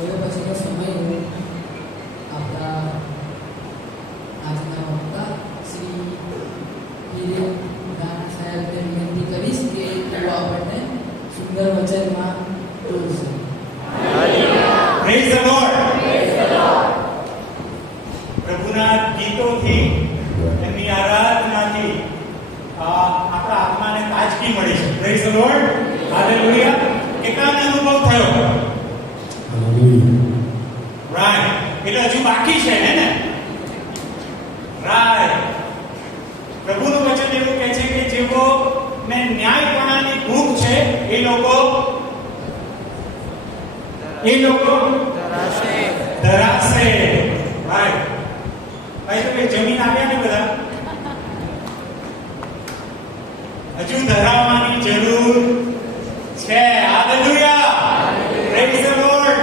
હવે પછીનો સમય હું આપણા આજના વક્તા શ્રી હિરેન રાણા સાહેબને વિનંતી કરીશ કે તેઓ આપણને સુંદર વચનમાં બોલશે. Praise the lord. પ્રભુના ગીતોથી એમની આરાધનાથી આપણા આત્માને તાજગી મળી છે. Praise the lord. હાલેલુયા. કેટલાને અનુભવ થયો? રાઈટ. એટલે હજુ બાકી છે ને? રાઈટ. પ્રભુનું વચન એવું કહે છે કે જેઓ ને ન્યાયપણાની ભૂખ છે એ લોકો ધરાશે. રાઈટ. ભાઈ તો જમીન આવ્યા ને બધા, હજુ ધરાવવાની જરૂર છે. Hallelujah. Praise the lord.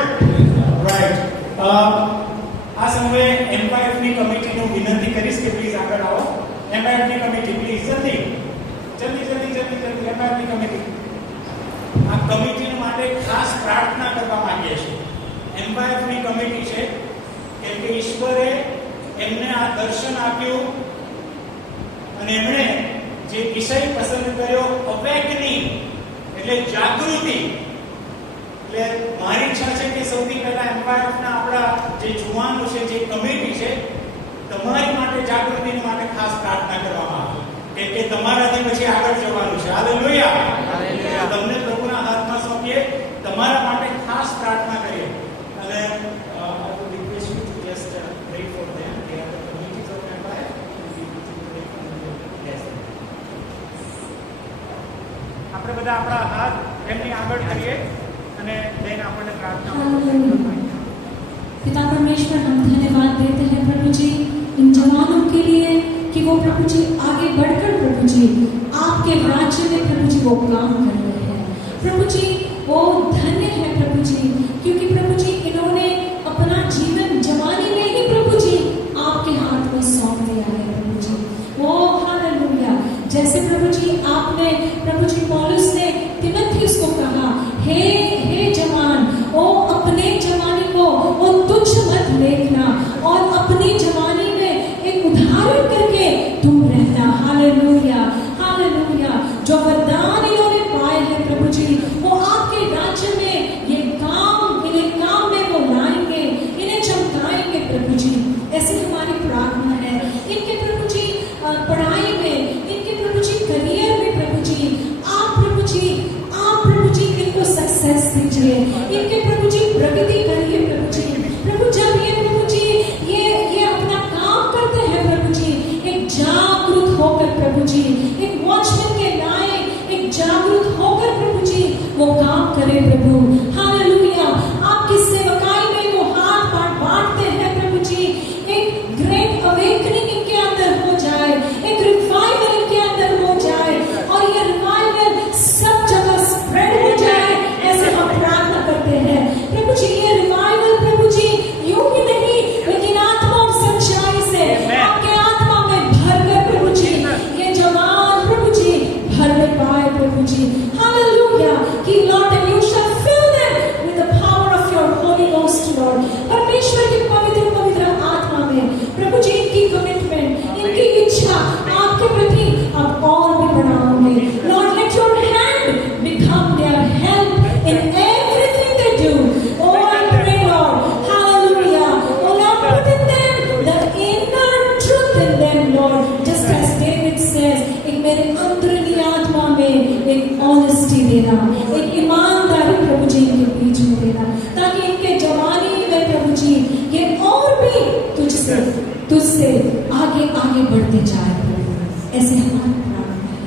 Right. આ સમયે M5 ની કમિટીનું વિનંતી કરીશ કે પ્લીઝ આગળ આવો. M5 ની કમિટી પ્લીઝ જલ્દી M5 ની કમિટી. આ કમિટી માટે ખાસ પ્રાર્થના કરવા માંગીએ છીએ. M5 ની કમિટી છે કેમ કે ઈશ્વરે એમને આ દર્શન આપ્યું અને એમણે જે વિષય પસંદ કર્યો અવેકનિંગ એટલે જાગૃતિ. એટલે મારી ઈચ્છા છે કે સૌથી પહેલા M5 ના આપણા જે જુવાનો છે, જે કમિટી છે, તમારી માટે જાગૃતિ માટે ખાસ પ્રાર્થના કરવામાં આવે કેમ કે તમારાથી પછી આગળ જવાનું છે. હાલેલુયા. તમને પ્રભુના હાથમાં સોંપીએ, તમારા માટે ખાસ પ્રાર્થના કરીએ. અને આપણે બધા આપણા હાથ એમની આગળ કરીએ અને લઈને આપણને પ્રાર્થના. पिता परमेश्वर, हम धन्यवाद देते हैं प्रभु जी इन जवानों के लिए कि वो प्रभु जी आगे बढ़कर प्रभु जी आपके राज्य में प्रभु जी वो काम कर रहे हैं. प्रभु जी वो धन्य है प्रभु जी, क्योंकि प्रभु जी इन्होंने अपना जीवन जवानी में ही प्रभु जी आपके हाथ में सौंप दिया है प्रभु जी. वो हालेलुया. जैसे प्रभु जी आपने प्रभु जी पौलुस ने तिमोथियुस को कहा, हे जवान, ओ अपने जवानी को वो तुच्छ मत देखना और अपनी जवानी में एक उदाहरण करके तुम रहना. हालेलुया. हालेलुया. जो वरदान इन्होंने पाए हैं प्रभु जी, वो आपके राज्य में ये इन्हें काम में वो लाएंगे, इन्हें चमकाएंगे प्रभु जी. ऐसी हमारी प्रार्थना है. इनके प्रभु जी पढ़ाई में, इनके प्रभु जी करियर में प्रभु जी आप प्रभु जी इनको सक्सेस दीजिए. इनके प्रभु जी प्रगति करिए प्रभु जी. प्रभु जब ये प्रभु जी ये अपना काम करते हैं प्रभु जी, एक जागरूक होकर प्रभु जी, एक वॉचमैन के लायक एक जागरूक होकर प्रभु जी वो काम करे प्रभु. हालेलुया. आपकी सेवकाई में वो हाथ बांटते हैं प्रभु जी. एक ग्रेट अवेकनिंग इनके अंदर हो जाए, एक रिवाइवल इनके अंदर हो जाए और ये रिवाइवल सब जगह स्प्रेड हो जाए. ऐसे हम प्रार्थना करते हैं प्रभु जी. ये रिवाइवल प्रभु जी यूं ही नहीं, लेकिन आत्मा और सच्चाई से आपके आत्मा में भरकर प्रभु जी ये जवान प्रभु जी भर में पाए प्रभु जी. हालेलुया. कि lord and you shall fill them with the power of your holy ghost lord. परमेश्वर की पवित्र आत्मा में प्रभु जी इनकी कमिटमेंट, इनकी इच्छा आपके प्रति आप और भी बढ़ाओगे. Lord let your hand become their help in everything they do. Oh, I pray, Lord. Hallelujah. Oh, Lord, put in them the inner truth in them, Lord. Just as David says, एक मेरे अंदरूनी आत्मा में एक honesty देना, एक ईमानदारी प्रभु जी इनके बीच में देना, ताकि इनके जवानी में प्रभु जी ये और भी तुझसे आगे बढ़ते जाए प्रभु. ऐसे हमारी प्रार्थना है,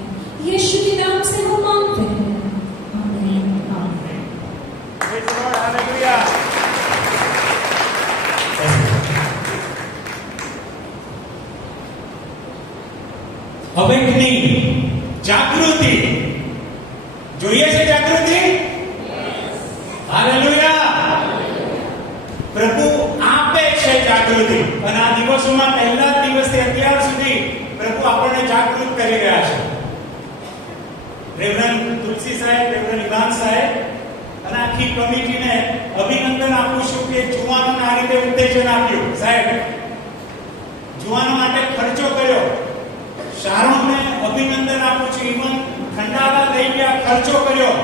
यीशु के नाम से हम मांगते हैं. आमीन. आमीन. Praise the Lord. Hallelujah. Awakening, જાગૃતિ જોઈએ છે. જાગૃતિ. હાલેલુયા. પ્રભુ આપે છે જાગૃતિ અને આ દિવસોમાં પહેલા દિવસથી અત્યાર સુધી પ્રભુ આપણને જાગૃત કરી રહ્યા છે. રેવરન્ડ તુલસી સાહેબ, રેવરન્ડ ઇવાન સાહેબ અને આખી કમિટીને અભિનંદન આપું છું શારોનને અભિનંદન આપું છું. ઇવન ખંડાલા લઈ ગયા, ખર્ચો કર્યો,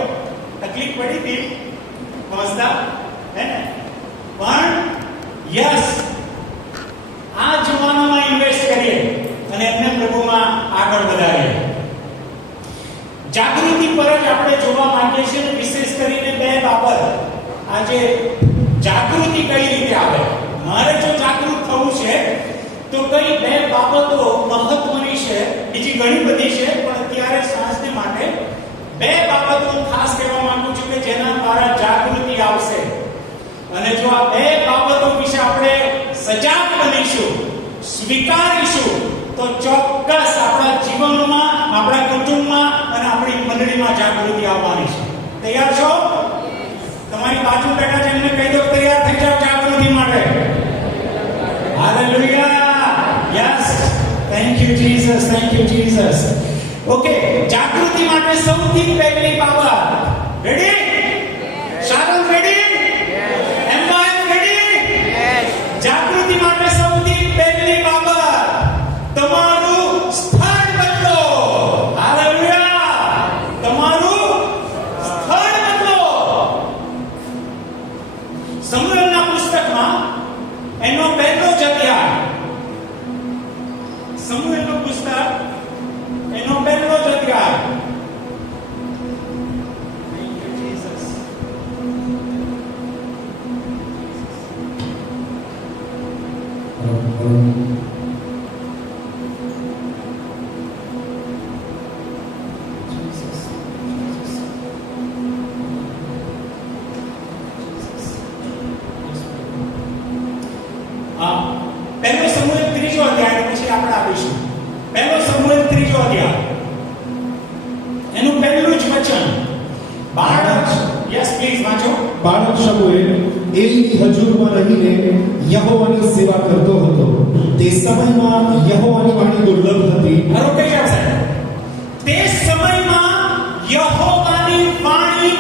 તકલીફ પડી હતી, સમજતા હે ને? પણ યસ, આ જમાનામાં ઇન્વેસ્ટ કરીએ અને એમને પ્રભુમાં આગળ વધારીએ. જાગૃતિ પર જ આપણે જોવા માંગીએ છીએ, વિશેષ કરીને બે બાબત. આજે જાગૃતિ કઈ રીતે આવે, મારે જો જાગૃત થવું છે તો કઈ બે બાબતો મહત્વની છે, બીજી ઘણી બધી છે, પણ અત્યારે સાંજને માટે બે બાબતો ખાસ કહેવા માંગુ છું કે જેના દ્વારા જાગૃતિ આવશે. અને જો આ બે બાબતો વિશે આપણે સજાગ બનીશું, સ્વીકારીશું, તો ચોક્કસ આપણા જીવનમાં, આપણા કુટુંબમાં અને આપણી મંડળીમાં જાગૃતિ આવવાની છે. તૈયાર છો? તમારી બાજુ બેઠા છે એમને કહી દો, તૈયાર થઈ જાઓ જાગૃતિ માટે. Hallelujah, yes, thank you Jesus, thank you Jesus. Okay, જાગૃતિ માટે સૌથી પહેલી બાબત, રેડી? Sharon ready? એમ્બાયર રેડી? જાગૃતિ માટે સૌથી પહેલી બાબત, તમારું સ્થળ બદલો. હાલેલુયા, તમારું સ્થળ બદલો. સમુએલના પુસ્તકમાં એનો પહેલો જ અધ્યાય, સમુએલનું પુસ્તક એનો પહેલો જ અધ્યાય. Thank you, Jesus. પહેલો સમુએલ ત્રીજો અધ્યાય, પછી આપણે આવીશું. પહેલો સમુએલ ત્રીજો અધ્યાય, એનું પહેલું જ વચન. બાળક, યસ પ્લીઝ વાંચો. બાળક શમુએલ એલીની હજૂરમાં રહીને યહોવાની સેવા કરતો હતો. તે સમયમાં યહોવાની વાણી દુર્લભ હતી. મારો કઈ આવશે? તે સમયમાં યહોવાની વાણી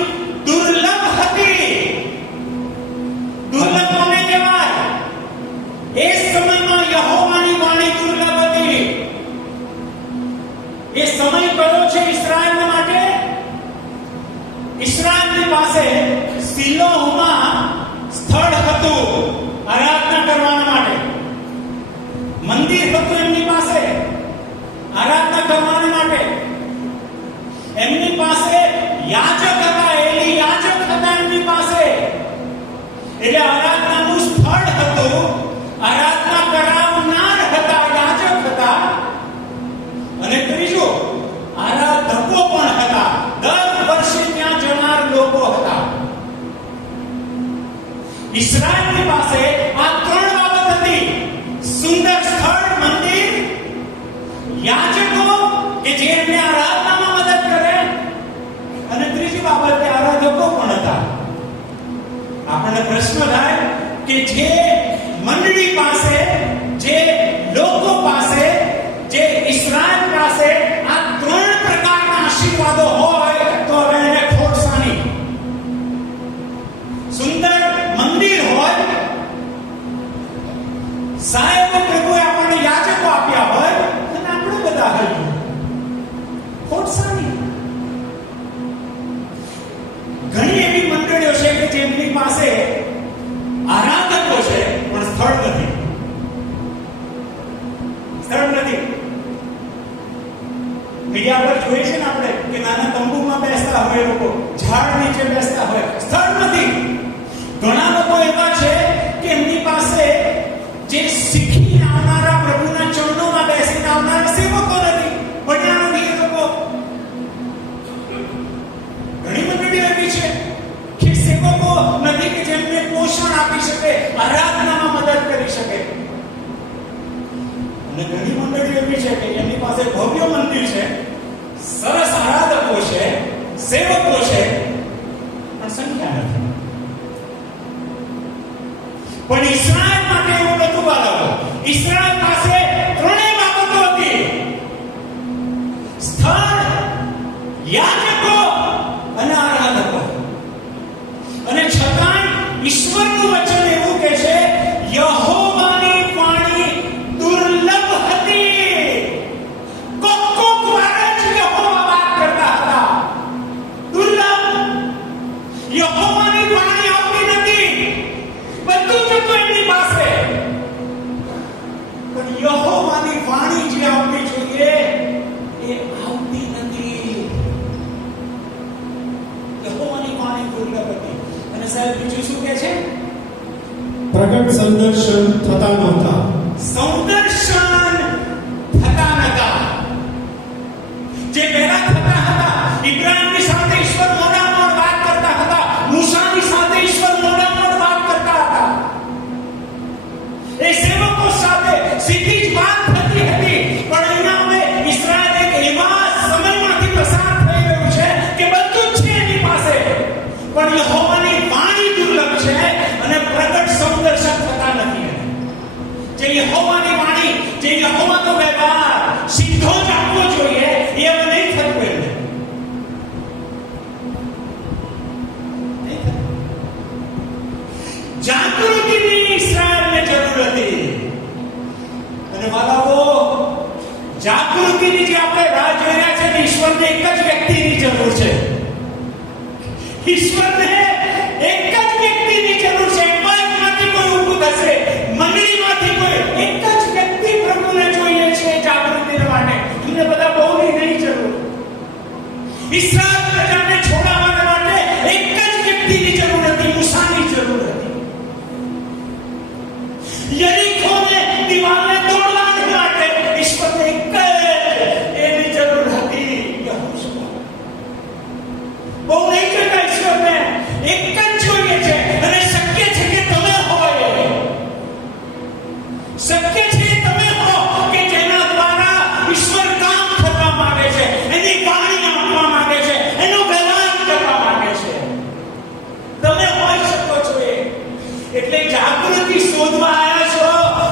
દુર્લભ હતી. દુર્લભ કોને કહેવાય? એ સમયમાં યહોવાની વાણી દુર્લભ હતી. એ સમય કયો છે ઇસ્રાએલ માટે? ઇસ્રાએલની પાસે શિલોહમાં સ્થળ હતું આરાધના કરવા માટે. મંદિર હતું એમની પાસે આરાધના કરવા માટે. એમની પાસે યાજક હતા, એલી યાજક હતા એમની પાસે. એટલે આરાધનાનું સ્થળ હતું, આરાધના કરાવનાર હતા, યાજક હતા. અને ત્રીજું, આરાધકો પણ હતા. દર વર્ષે ત્યાં જનાર લોકો હતા. ઇસ્રાએલની પાસે આ ત્રણ બાબત હતી: સુંદર સ્થળ, મંદિર, યાજકો કે જે એમને આરાધનામાં મદદ કરે, અને ત્રીજી બાબત કે આરાધકો પણ હતા. આપણને પ્રશ્ન થાય કે જે મંડળી પાસે, જે લોકો પાસે, જે ઇસ્રાએલ પાસે આ ત્રણ પ્રકારના આશીર્વાદો હોય તો હવે એને ખોટ શાની? સુંદર મંદિર હોય, સાહેબો પ્રભુએ આપણને યાચકો આપ્યા હોય, અને આપણે બધા હોય, ખોટ શાની? ઘણી એવી મંડળીઓ છે કે જેમની પાસે આરાધકો છે પણ સ્થળ નથી. સ્થળ નથી. મીડિયા પર જોઈએ છે ને આપણે કે નાના તંબુમાં બેસતા હોય લોકો, ઝાડ નીચે બેસતા હોય, સ્થળ નથી. ઘણા લોકો એવા છે કે એમની પાસે જે શીખી આવનારા, પ્રભુના ચરણોમાં બેસીને આવનારા સેવકો નથી, ભણ્યા નથી એ લોકો. ઘણી મંડળીઓ એવી છે કે સેવકો નથી કે જેમને પોષણ આપી શકે, આરાધનામાં મદદ કરી શકે. અને ઘણી મંડળીઓ એવી છે કે જેમની પાસે ભવ્ય મંદિર છે, સરસ આરાધકો છે, સેવકો છે, પણ સંખ્યા નથી. પણ ઇસ્રાએલ માટે એવું નતું બાળકો. ઇસ્રાએલ પાસે ત્રણેય બાબતો હતી: સ્થળ, યાજકો અને આરાધકો. અને છતાં ઈશ્વરનું વચન એવું કહે છે, યહોવાની વાણી દુર્લભ હતી. શું કહે છે? પ્રગટ સંદર્શન થતા નહોતા. સૌદર્શન થતા નહોતા. જે પહેલા થતા હતા, ઇબ્રાહીમની સાથે ઈશ્વર મોઢામાં વાત કરતા હતા, મૂસાની સાથે ઈશ્વર મોઢામાં વાત કરતા હતા. એ સેવકો સાથે સીધી જ વાત થતી હતી. પણ અહીંયા હવે ઇસ્રાયેલ એક એવા સમયમાંથી પસાર થઈ રહ્યું છે કે બધું જ છે એની પાસે, પણ યહોવાની વાણી દુર્લભ છે અને પ્રગટ સૌદર્શન થતા નથી. જે યહોવાની વાણી, જે યહોવાનો વ્યવહાર સીધો જ આપવો જોઈએ, એ હવે નહીં થતું. એને જાગૃતિની ઇસ્રાયેલને જરૂર હતી. અને વાલાઓ, જાગૃતિની જે આપણે રાહ જોઈ રહ્યા છે, ઈશ્વરને એક જ વ્યક્તિની જરૂર છે. ઈશ્વરને એક જ વ્યક્તિની જરૂર છે. માંથી કોઈ ઊભું થશે, મંડળીમાંથી કોઈ એક જ વ્યક્તિ પ્રભુને જોઈએ છે જાગૃતિ માટે. એમને બધા બહુની નહીં જરૂર. ઇસ્રાયેલ પ્રજાને છોડાવવા માટે એક જ વ્યક્તિની જરૂર હતી, મૂસાની જરૂર હતી. યરીખોને દિવાલને તોડવા માટે ઈશ્વરને એક જ એની જરૂર હતી, યહોશુઆ. બહુ નહીં કહેતા, ઈશ્વરને એક જ જોઈએ છે. અને શક્ય છે કે તમે હોય, શક્ય છે તમે હો કે જેના દ્વારા ઈશ્વર કામ કરવા માંગે છે, એની વાણી આપવા માંગે છે, એનો વ્યવહાર કરવા માંગે છે. તમે હોઈ શકો છો. એટલે જાગૃતિ શોધવા આવ્યા છો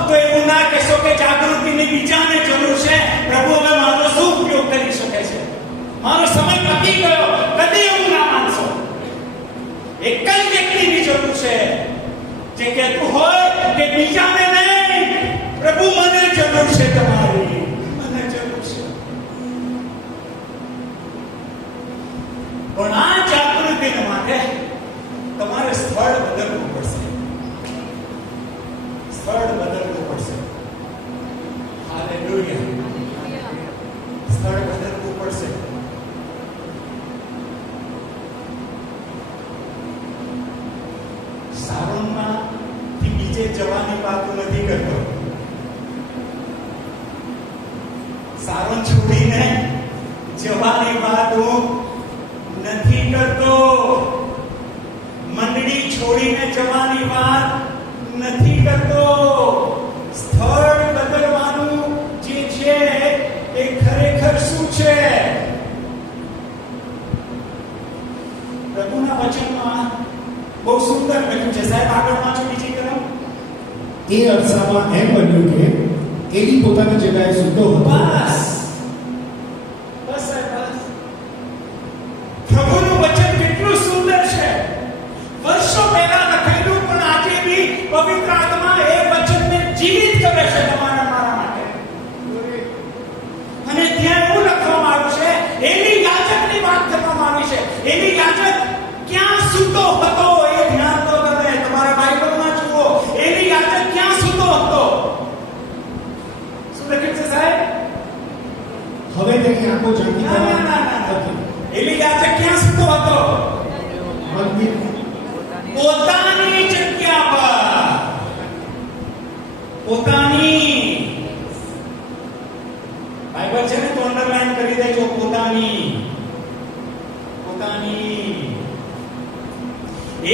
તો એવું ના કહેશો કે જાગૃતિની બીજાને જરૂર છે. પ્રભુ હવે મારો શું ઉપયોગ કરી શકે છે, મારો સમય પતી ગયો, કદી એવું ના માનશો. એક જ વ્યક્તિની જરૂર છે જે કહેતું હોય કે બીજાને નહીં, પ્રભુ મને જરૂર છે, તમારી મને જરૂર છે. પણ આ જાગૃતિ માટે તમારે સ્થળ બદલવું પડશે. સ્થળ બદલવું પડશે. હાલેલુયા. સ્થળ બદલવું પડશે. સારોનમાં થી બીજે જવાની વાત નથી કરતો. સારોન છોડીને જવાની વાત હું નથી કરતો. મંડળી છોડીને જવાની વાત નથી કરતો. સ્થળ બદલવાનું જે છે એ ખરેખર શું છે? પ્રભુના વચનમાં બહુ સુંદર લખ્યું છે. સાહેબ આગળ વાંચો બીજી તરફ. એ અરસામાં એમ બન્યું કે એલી પોતાની જગ્યાએ સૂતો હતો. બસ સાહેબ, બસ. પ્રભુનું વચન કેટલું સુંદર છે. વર્ષો પહેલા લખેલું, પણ આજે બી પવિત્ર આત્મા એ વચનને જીવિત કરે છે તમારા મારા માટે. અને ત્યાં એવું લખવામાં આવ્યું છે, એલી યાજકની વાત કરવામાં આવી છે. એલી યાજક ક્યાં સૂતો હતો એ ધ્યાન તો તમે તમારા બાઇબલમાં જુઓ. એલી યાજક ક્યાં સૂતો હતો? શું લખ્યું છે સાહેબ? હવે તેની આંખો ઝાંકી ના. એલી યાજક ક્યાં સૂતો હતો? મંદિર પોતાની જગ્યા પર. પોતાની. બાઇબલ છે ને તો અંડરલાઈન કરી દેજો. પોતાની.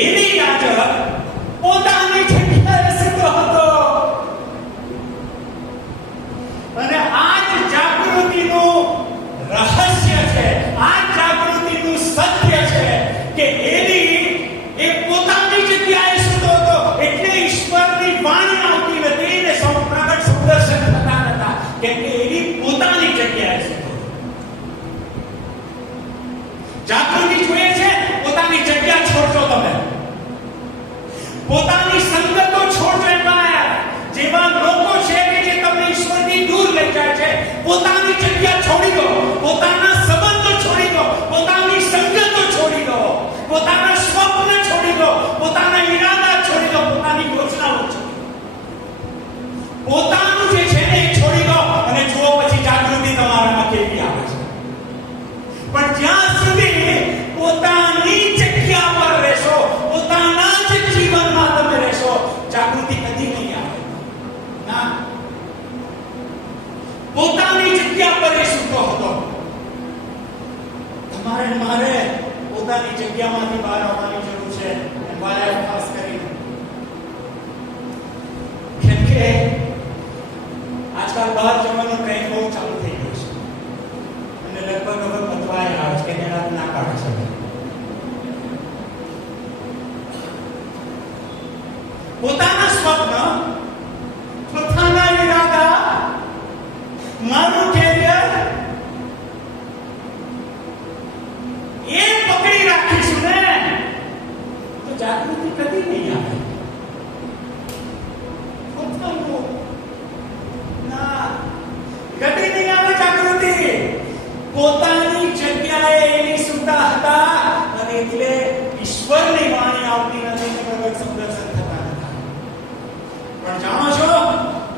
એલી યાજક પોતાની જગ્યાએ સૂતો હતો. અને આ જ જાગૃતિનું રહસ્ય છે, આ જાગૃતિનું સત્ય છે કે એલી એ પોતાની જગ્યાએ સૂતો હતો. એટલે ઈશ્વરની વાણી આવતી નથી ને પ્રગટ સૌદર્શન થતા હતા, કેમ કે એલી પોતાની જગ્યાએ સૂતો. જાગૃતિ જોઈએ છે, પોતાની જગ્યા છોડજો. તમે પોતાની સંગતો છોડજો. જેવા લોકો છે કે જે તમને ઈશ્વરથી દૂર લઈ જાય છે, પોતાની જગ્યા છોડી દો. પોતાના સંબંધો છોડી દો. પોતાની સંગતો છોડી દો. પોતાના સ્વપ્ન છોડી દો. પોતાના ઈરાદા છોડી દો. પોતાની યોજનાઓ છોડી દો. પોતાનું જે છે ને એ છોડી દો અને જુઓ પછી જાગૃતિ તમારામાં કેવી આવે છે. પણ જ્યાં સુધી પોતાની જગ્યા પર રહેશો, પોતાના જ જાગૃતિ કદી નહીં આવે. ના, પોતાની જગ્યા પર એ સૂતો હતો. તમારે ને મારે પોતાની જગ્યામાંથી બહાર આવવાની જરૂર છે. વાયા ખાસ કરીને કેમ કે આજકાલ બહાર જવાનું ટ્રેન્ડ બહુ ચાલુ થઈ ગયું છે અને લગભગ હવે પતવાય આવે છે કે એના ના કાઢે છે. પોતાના સ્વપ્ન, પોતાના ઈરાદા, મારું કેરિયર એ પકડી રાખીશું ને તો જાગૃતિ કદી નહીં આવે. પોતાનું ના કદી નહીં આવે જાગૃતિ. પોતાની જગ્યાએ એની સુતા હતા અને એટલે ઈશ્વરની વાણી આવતી નથી ને પ્રગટ સંદર્શન થતા હતા. પણ જાણો છો,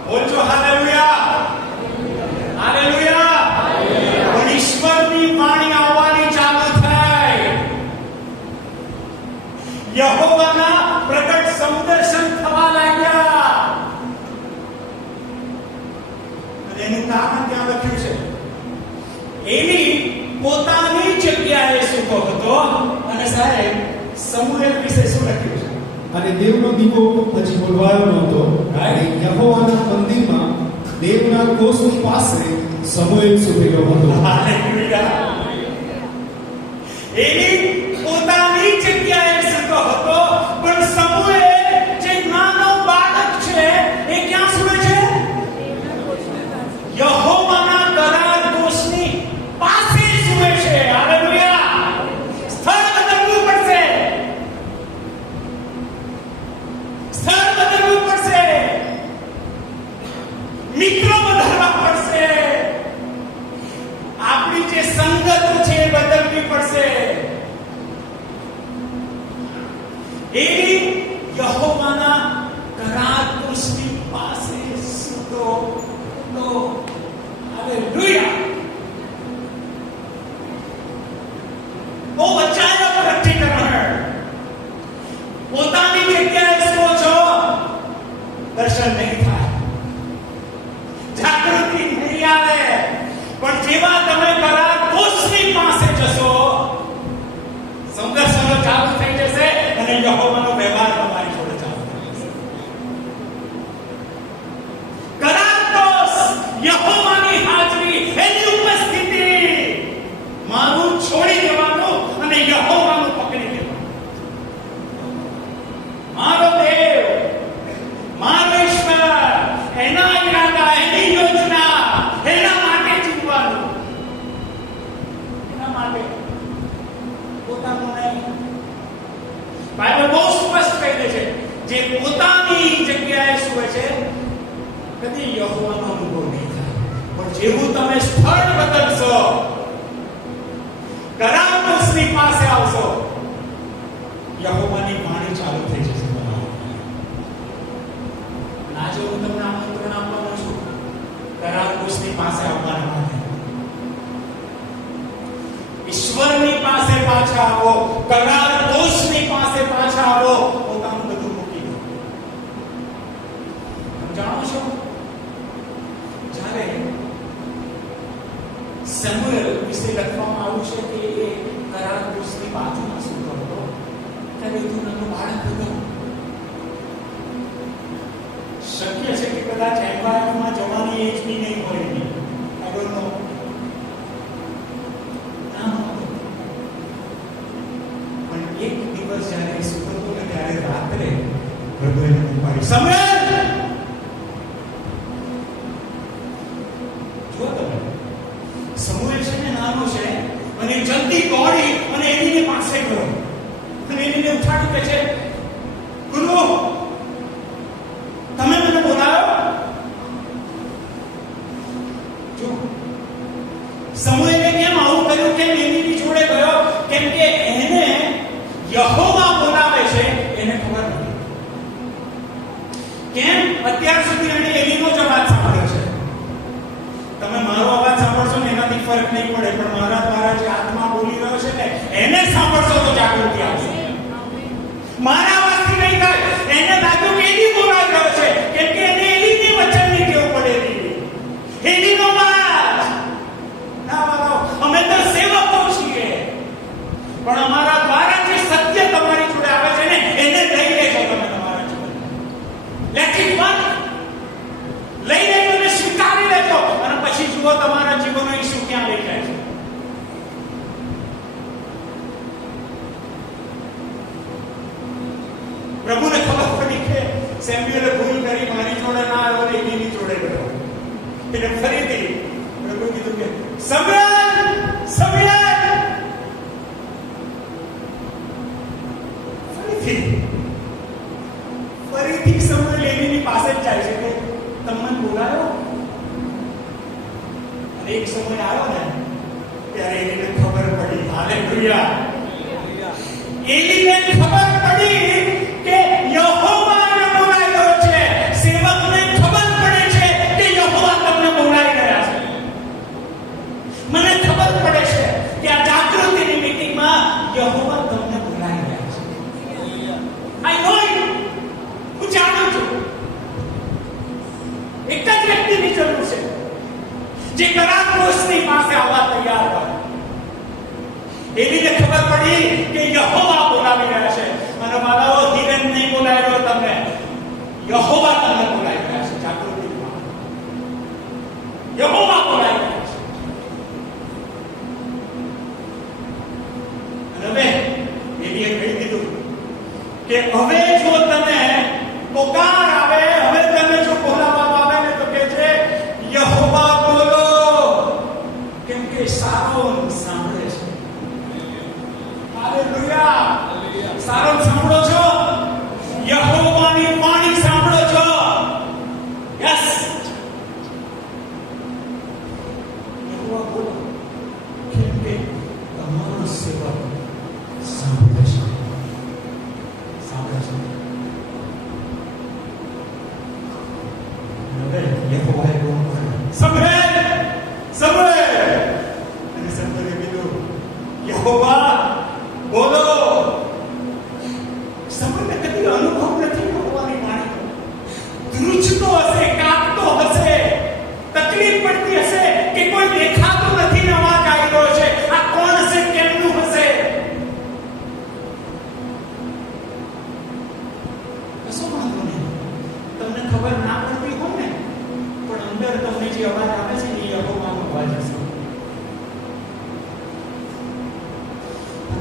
બોલજો હાલેલુયા, હાલેલુયા. પણ ઈશ્વરની વાણી આવવાની ચાલુ થઈ. યહોવાના પ્રગટ સંદર્શન થવા લાગ્યા. અને એનું કારણ ત્યાં લખ્યું છે. એની પોતાની જગ્યાએ સૂતો હતો. અને સાહેબ, સમુએલ વિશે શું લખ્યું છે? અને દેવનો દીવો હજી બોલવાયો નહોતો. અને યહોવાના મંદિરમાં દેવના કોષની પાસે સમુએલ સૂતેલો હતો. હાલેલુયા. એની પોતાની જગ્યાએ સૂતો હતો. પણ સમુએલ જે નાનો બાળક છે એ ક્યાં સૂવે છે? યહોવાના કરાર કોષની પાસે સૂવે છે. હાલેલુયા. સ્થળ બદલવું પડશે. સ્થળ બદલવું પડશે. મિત્રો બદલવા પડશે. આપણી જે સંગત છે એ બદલવી પડશે. એની યહોવાના કરાર કોષની પાસે સૂતો હતો. હાલેલુયા. वो अचानक प्रकटीकरण. પોતાની જગ્યાએ સૂવો છો, દર્શન નહીં થાય, જાગૃતિ નહીં આવે. પણ જેવા તમે કરાર કોષની પાસે જશો, સંદર્શનો ચાલુ થઈ જશે અને યહોવાનો વ્યવહાર તમારી જોડે ચાલુ થઈ જશે. કરાર કોષ, યહોવાની હાજરી, એની ઉપસ્થિતિ, મારું છોડી દેવાનું અને યહોવાનું પકડી લેવાનું. મારો દેવ, મારો ઈશ્વર, એના ઈરાદા, એની યોજના, એના માટે જીવવાનું. એના માટે પોતાનું નહીં. બાઇબલ બહુ સ્પષ્ટ કહી દે છે, જે પોતાની જગ્યાએ સૂવે છે કદી યહોવાનો અનુભવ નહીં થાય. પણ જેવું તમે સ્થળ બદલશો, કરાર કોષની પાસે આવશો, યહોવાની વાણી ચાલુ થઈ જશે. આજે હું તમને આમંત્રણ આપવાનો છું કરાર કોષની પાસે આવવાના માટે. ઈશ્વરની પાસે પાછા આવો, કરાર કોષની પાસે પાછા આવો. પોતાનું બધું મૂકી દો. જાણો છો, જ્યારે સેમ્યુએલ વિશે લખવામાં આવ્યું છે કે એ કરાર કોષની બાજુમાં સૂતો હતો, ત્યારે એ નાનું બાળક હતો. શક્ય છે કે કદાચ એન્વાયરમેન્ટમાં જવાની એજ બી નહીં હોય. I don't know. પણ એક દિવસ જ્યારે સૂતો હતો ને ત્યારે રાત્રે હૃદયને ઉપાડી, સમુએલ, જો તમે સમુએલ છે ને નાનો છે અને જલ્દી દોડી અને એની પાસે ગયો અને એને ઉઠાડી કે છે, ગુરુ તમે મને બોલાવો. જો સમુએલે કેમ આવું કર્યું, કેમ એની જોડે ગયો? કેમ કે એને યહોવા બોલાવે છે એને ખબર નથી. કેમ? અત્યાર સુધી એને એલીનો જ અવાજ સાંભળ્યો છે. તમે મારો અવાજ સાંભળશો ને એનાથી ફરક નહીં પડે, પણ મારા દ્વારા જે આત્મા બોલી રહ્યો છે ને એને સાંભળશો તો જાગૃતિ આવશે. મારા અવાજથી નહીં થાય. એને લાગ્યું કે એની બોલાવી સમ્રાટ સમ્રાટ ફરીથી સમય લેવીની પાસે જ જાય છે કે તમને બોલાયો. અને એક સમય આવ્યો ને ત્યારે એને ખબર પડી. હાલેલુયા. એલીને ખબર પડી કે યહોવાને બોલાવ્યો છે. સેવકને ખબર પડે છે કે યહોવા તમને બોલાવી રહ્યા છે. મને ખબર પડે છે કે આ જાગૃતિની મીટિંગમાં યહોવા તમને બોલાવી રહ્યા છે. આઈ નો ઇટ. હું જાણું છું. એક જ વ્યક્તિની જરૂર છે જે કરારપોષની પાસે આવવા તૈયાર હોય. એવીને ખબર પડી કે યહોવા બોલાવી રહ્યા છે. અને મારાઓ હિરેન નહીં બોલાવ્યો તમને, યહોવા તમને બોલાવી રહ્યા છે. જાગૃતિમાં યહોવા બોલાવી રહ્યા છે. અને હવે એવીએ કહી દીધું કે હવે જો તને પોકાર આવે, હવે તને જો બોલાવવામાં આવે ને તો કે છે યહોવા બોલો, કેમ કે સારોન સાંભળે છે. હાલેલુયા. સારોન સાંભળો છો? યહોવાની વાણી સાંભળો છો? યસ. યહોવા બોલો, કેમ કે તમારો સેવક સાંભળે છે. સાંભળે છે. હવે યહોવાએ બોલો, સાંભળે સાંભળે. અને સંતોએ કીધું યહોવા બોલો. સમયને કદી અનુભવ નથી યહોવાની વાણીનો. ધ્રુજતો હશે, કાપતો હશે, તકલીફ પડતી હશે કે કોઈ દેખાતું નથી ને અવાજ આવી રહ્યો છે. આ કોણ હશે, કેમનું હશે? કશો વાંધો નહીં. તમને ખબર ના પડતી હોય ને પણ અંદર તમને જે અવાજ આવે છે એ યહોવાનો અવાજ હશે.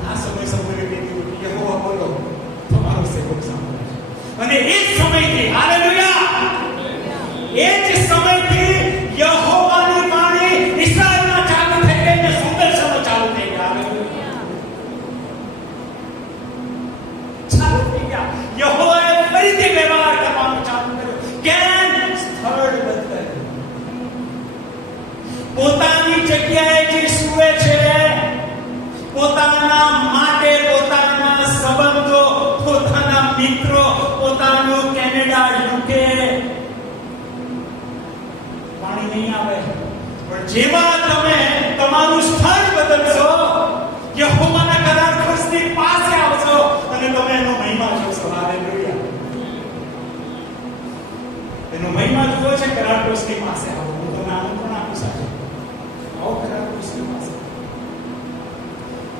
આ સમય સમય કીધું યહોવા બોલો, તમારો સેવક સાંભળે છે. અને એ જ સમયથી હાલેલુયા, એ જ સમયથી યહોવાની વાણી ઇસ્રાએલમાં ચાલુ થઈ ગઈ ને સુદર્શનો ચાલુ થઈ ગયા. હાલેલુયા. ચાલુ થઈ ગયા. યહોવાએ ફરીથી વ્યવહાર કરવાનું ચાલુ કર્યું. કેમ? સ્થળ બદલાયું. પોતાની જગ્યાએ જે સૂવે છે, પોતાના માટે, પોતાના સંબંધો, પોતાના મિત્રો, પોતાનું કેનેડા, યુકે પાણી નહીં આવે. પણ જેવા તમે તમારું સ્થળ બદલશો, યહોવાના કરારખોશની પાસે આવશો અને તમે એનો મહિમા જોશો. હાલેલુયા. એનો મહિમા જોયો છે. કરારખોશની પાસે આવો. હું તમને આનું પણ આપું સાથે. આવો કરારખોશની પાસે.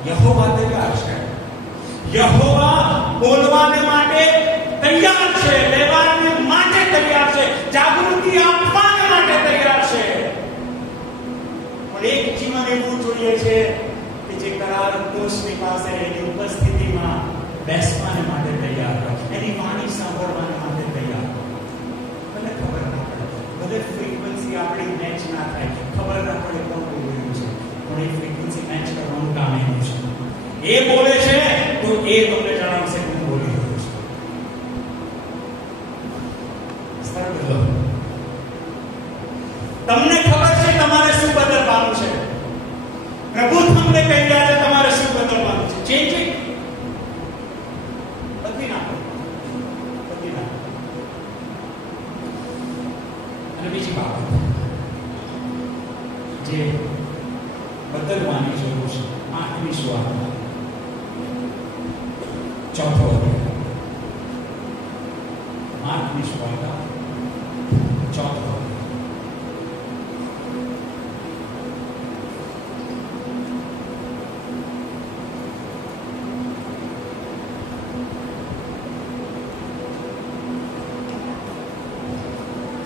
યહોવા તૈયાર છે. યહોવા બોલવાને માટે તૈયાર છે, લેવાને માટે તૈયાર છે, જાગૃતિ આપવાને માટે તૈયાર છે. પણ એક જીવન એવું જોઈએ છે કે જે કરારપોષની પાસે એની ઉપસ્થિતિમાં બેસવાને માટે તૈયાર હોય, એની વાણી સાંભળવાને માટે તૈયાર હોય. મને ખબર ના પડે, ભલે ફ્રીક્વન્સી આપણી મેચ ના થાય, ખબર ના પડે કોણ બોલી રહ્યું છે, પણ એ ફ્રીક્વન્સી મેચ કરવાનું કામ એનું છે. એ બોલે છે તો એ તમને જણાવશે કે હું બોલી રહ્યો છું. તમને ખબર છે તમારે શું બદલવાનું છે. પ્રભુ તમને કહી રહ્યા છે તમારે શું બદલવાનું છે. ચેન્જિંગ બદલી નાખો, બદલી નાખો. અને બીજી બાબત જે બદલવાની જરૂર છે, 8મી સુવાર્તા 4થો અધ્યાય. માર્કની સુવાર્તા 4થો અધ્યાય.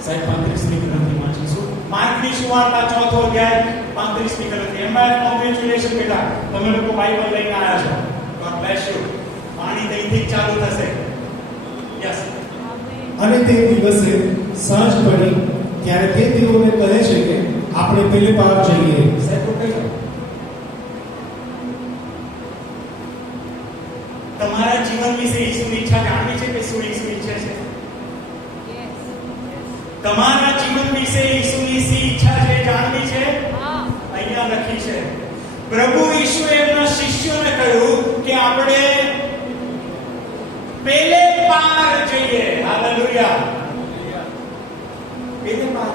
સાહેબ 35મી કલમથી વાંચીશું. માર્કની સુવાર્તા 4થો અધ્યાય 35મી કલમથી. એમાં કોંગ્રેચ્યુલેશન બેટા, તમે લોકો બાઇબલ લઈને આવ્યા છો. God bless you. વાણી અહીંથી ચાલુ થશે. યસ. અને તે દિવસે સાંજ પડી ત્યારે તે તેઓને કહે છે કે આપણે પેલે પાર જઈએ. સાહેબ કહી જાઓ. તમારા જીવન વિશે ઈશ્વરની ઈચ્છા જાણવી છે કે શું ઈશ્વર ઈચ્છે છે? તમારા જીવન વિશે ઈશ્વરની શી ઈચ્છા છે જાણવી છે? અહીંયા લખી છે. પ્રભુ ઈશ્વરે એમના શિષ્યોને કહ્યું કે આપણે પેલે પાર જઈએ. હાલેલુયા. પેલે પાર.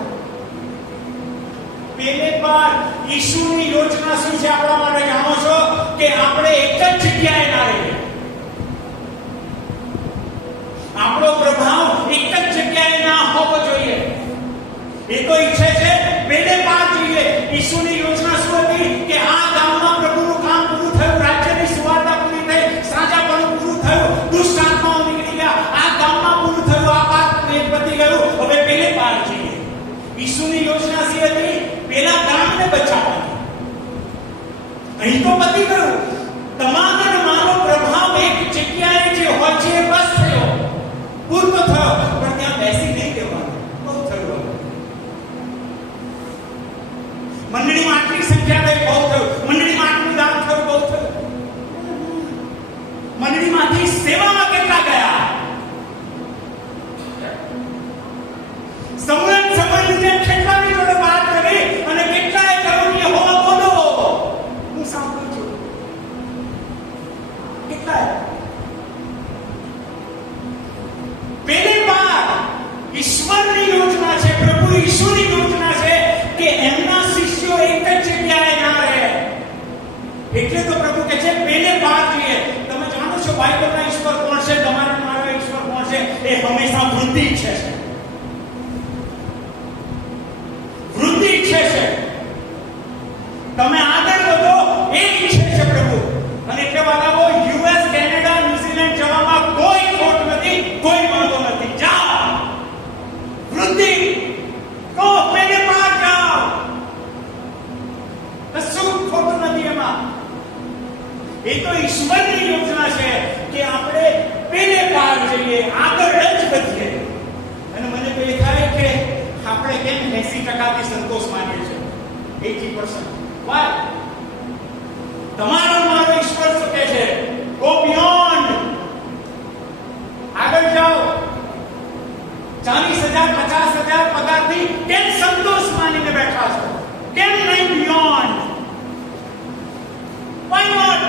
પેલે પાર. ઈશ્વરની યોજના શું છે આપણા માટે જાણો છો? કે આપણે એક જ જગ્યાએ ના રહીએ. આપણો પ્રભાવ એક જ જગ્યાએ ના હોવો જોઈએ. એ તો ઈચ્છે છે પેલે પાર જોઈએ. ઈશ્વરની યોજના શું હતી? કે આ ગામમાં પ્રભુનું કામ પૂરું થયું, રાજ્યની સુવાર્તા પૂરી થઈ, સાચાપણું પૂરું થયું, દુષ્ટ આત્માઓ નીકળી ગયા, આ ગામમાં પૂરું થયું, આ વાત પતી ગયું, હવે પેલે પાર જઈએ. ઈશ્વરની યોજના શી હતી? પેલા ગામને બચાવવાની. અહીં તો પતી ગયું. તમારો મારો પ્રભાવ એક જગ્યાએ જે હોય છે બસ થયો, પૂર્વ થયો, પણ ત્યાં બેસી નહીં દેવાનું. બહુ થયું. મંડળીમાં આટલી સંખ્યા થઈ, બહુ થયું. મંડળીમાં આટલું દાન થયું, બહુ થયું. મંડળીમાંથી સેવામાં કેટલા ગયા? સંબંધીને કેટલાની જોડે વાત કરી અને કેટલાએ કહ્યું કે હો બોલો, હું સાંભળું છું. કેટલાએ? પેલે પાર ઈશ્વરની યોજના છે. પ્રભુ ઈશ્વરની યોજના છે કે એમના શિષ્યો એક જ જગ્યાએ ના રહે. એટલે તો પ્રભુ કહે છે પેલે પાર જઈએ. તમે જાણો છો બાઇબલના ઈશ્વર કોણ છે? તમારા મારો ઈશ્વર કોણ છે? એ હંમેશા વૃદ્ધિ ઈચ્છે છે. વૃદ્ધિ ઈચ્છે છે. તમે આગળ વધો એ ઈચ્છે છે પ્રભુ. અને એટલે બતાવો યુએસ, કેનેડા, ન્યુઝીલેન્ડ જવામાં કોઈ ખોટ નથી, કોઈ વાંધો નથી. જાઓ, વૃદ્ધિ કહો, પેલે પાર જાઓ. કશું ખોટું નથી એમાં. એ તો ઈશ્વરની યોજના છે કે આપણે પેલે પાર જઈએ, આગળ જ વધીએ. અને મને તો એ થાય કે આપણે કેમ 80% સંતોષ માનીએ છીએ? 80%. વાય? તમારો મારો ઈશ્વર શું કહે છે? Go beyond. આગળ જાઓ. 40,000 50,000 પગારથી કેમ સંતોષ માનીને બેઠા છો? કેમ નહીં બિયોન્ડ? Why not?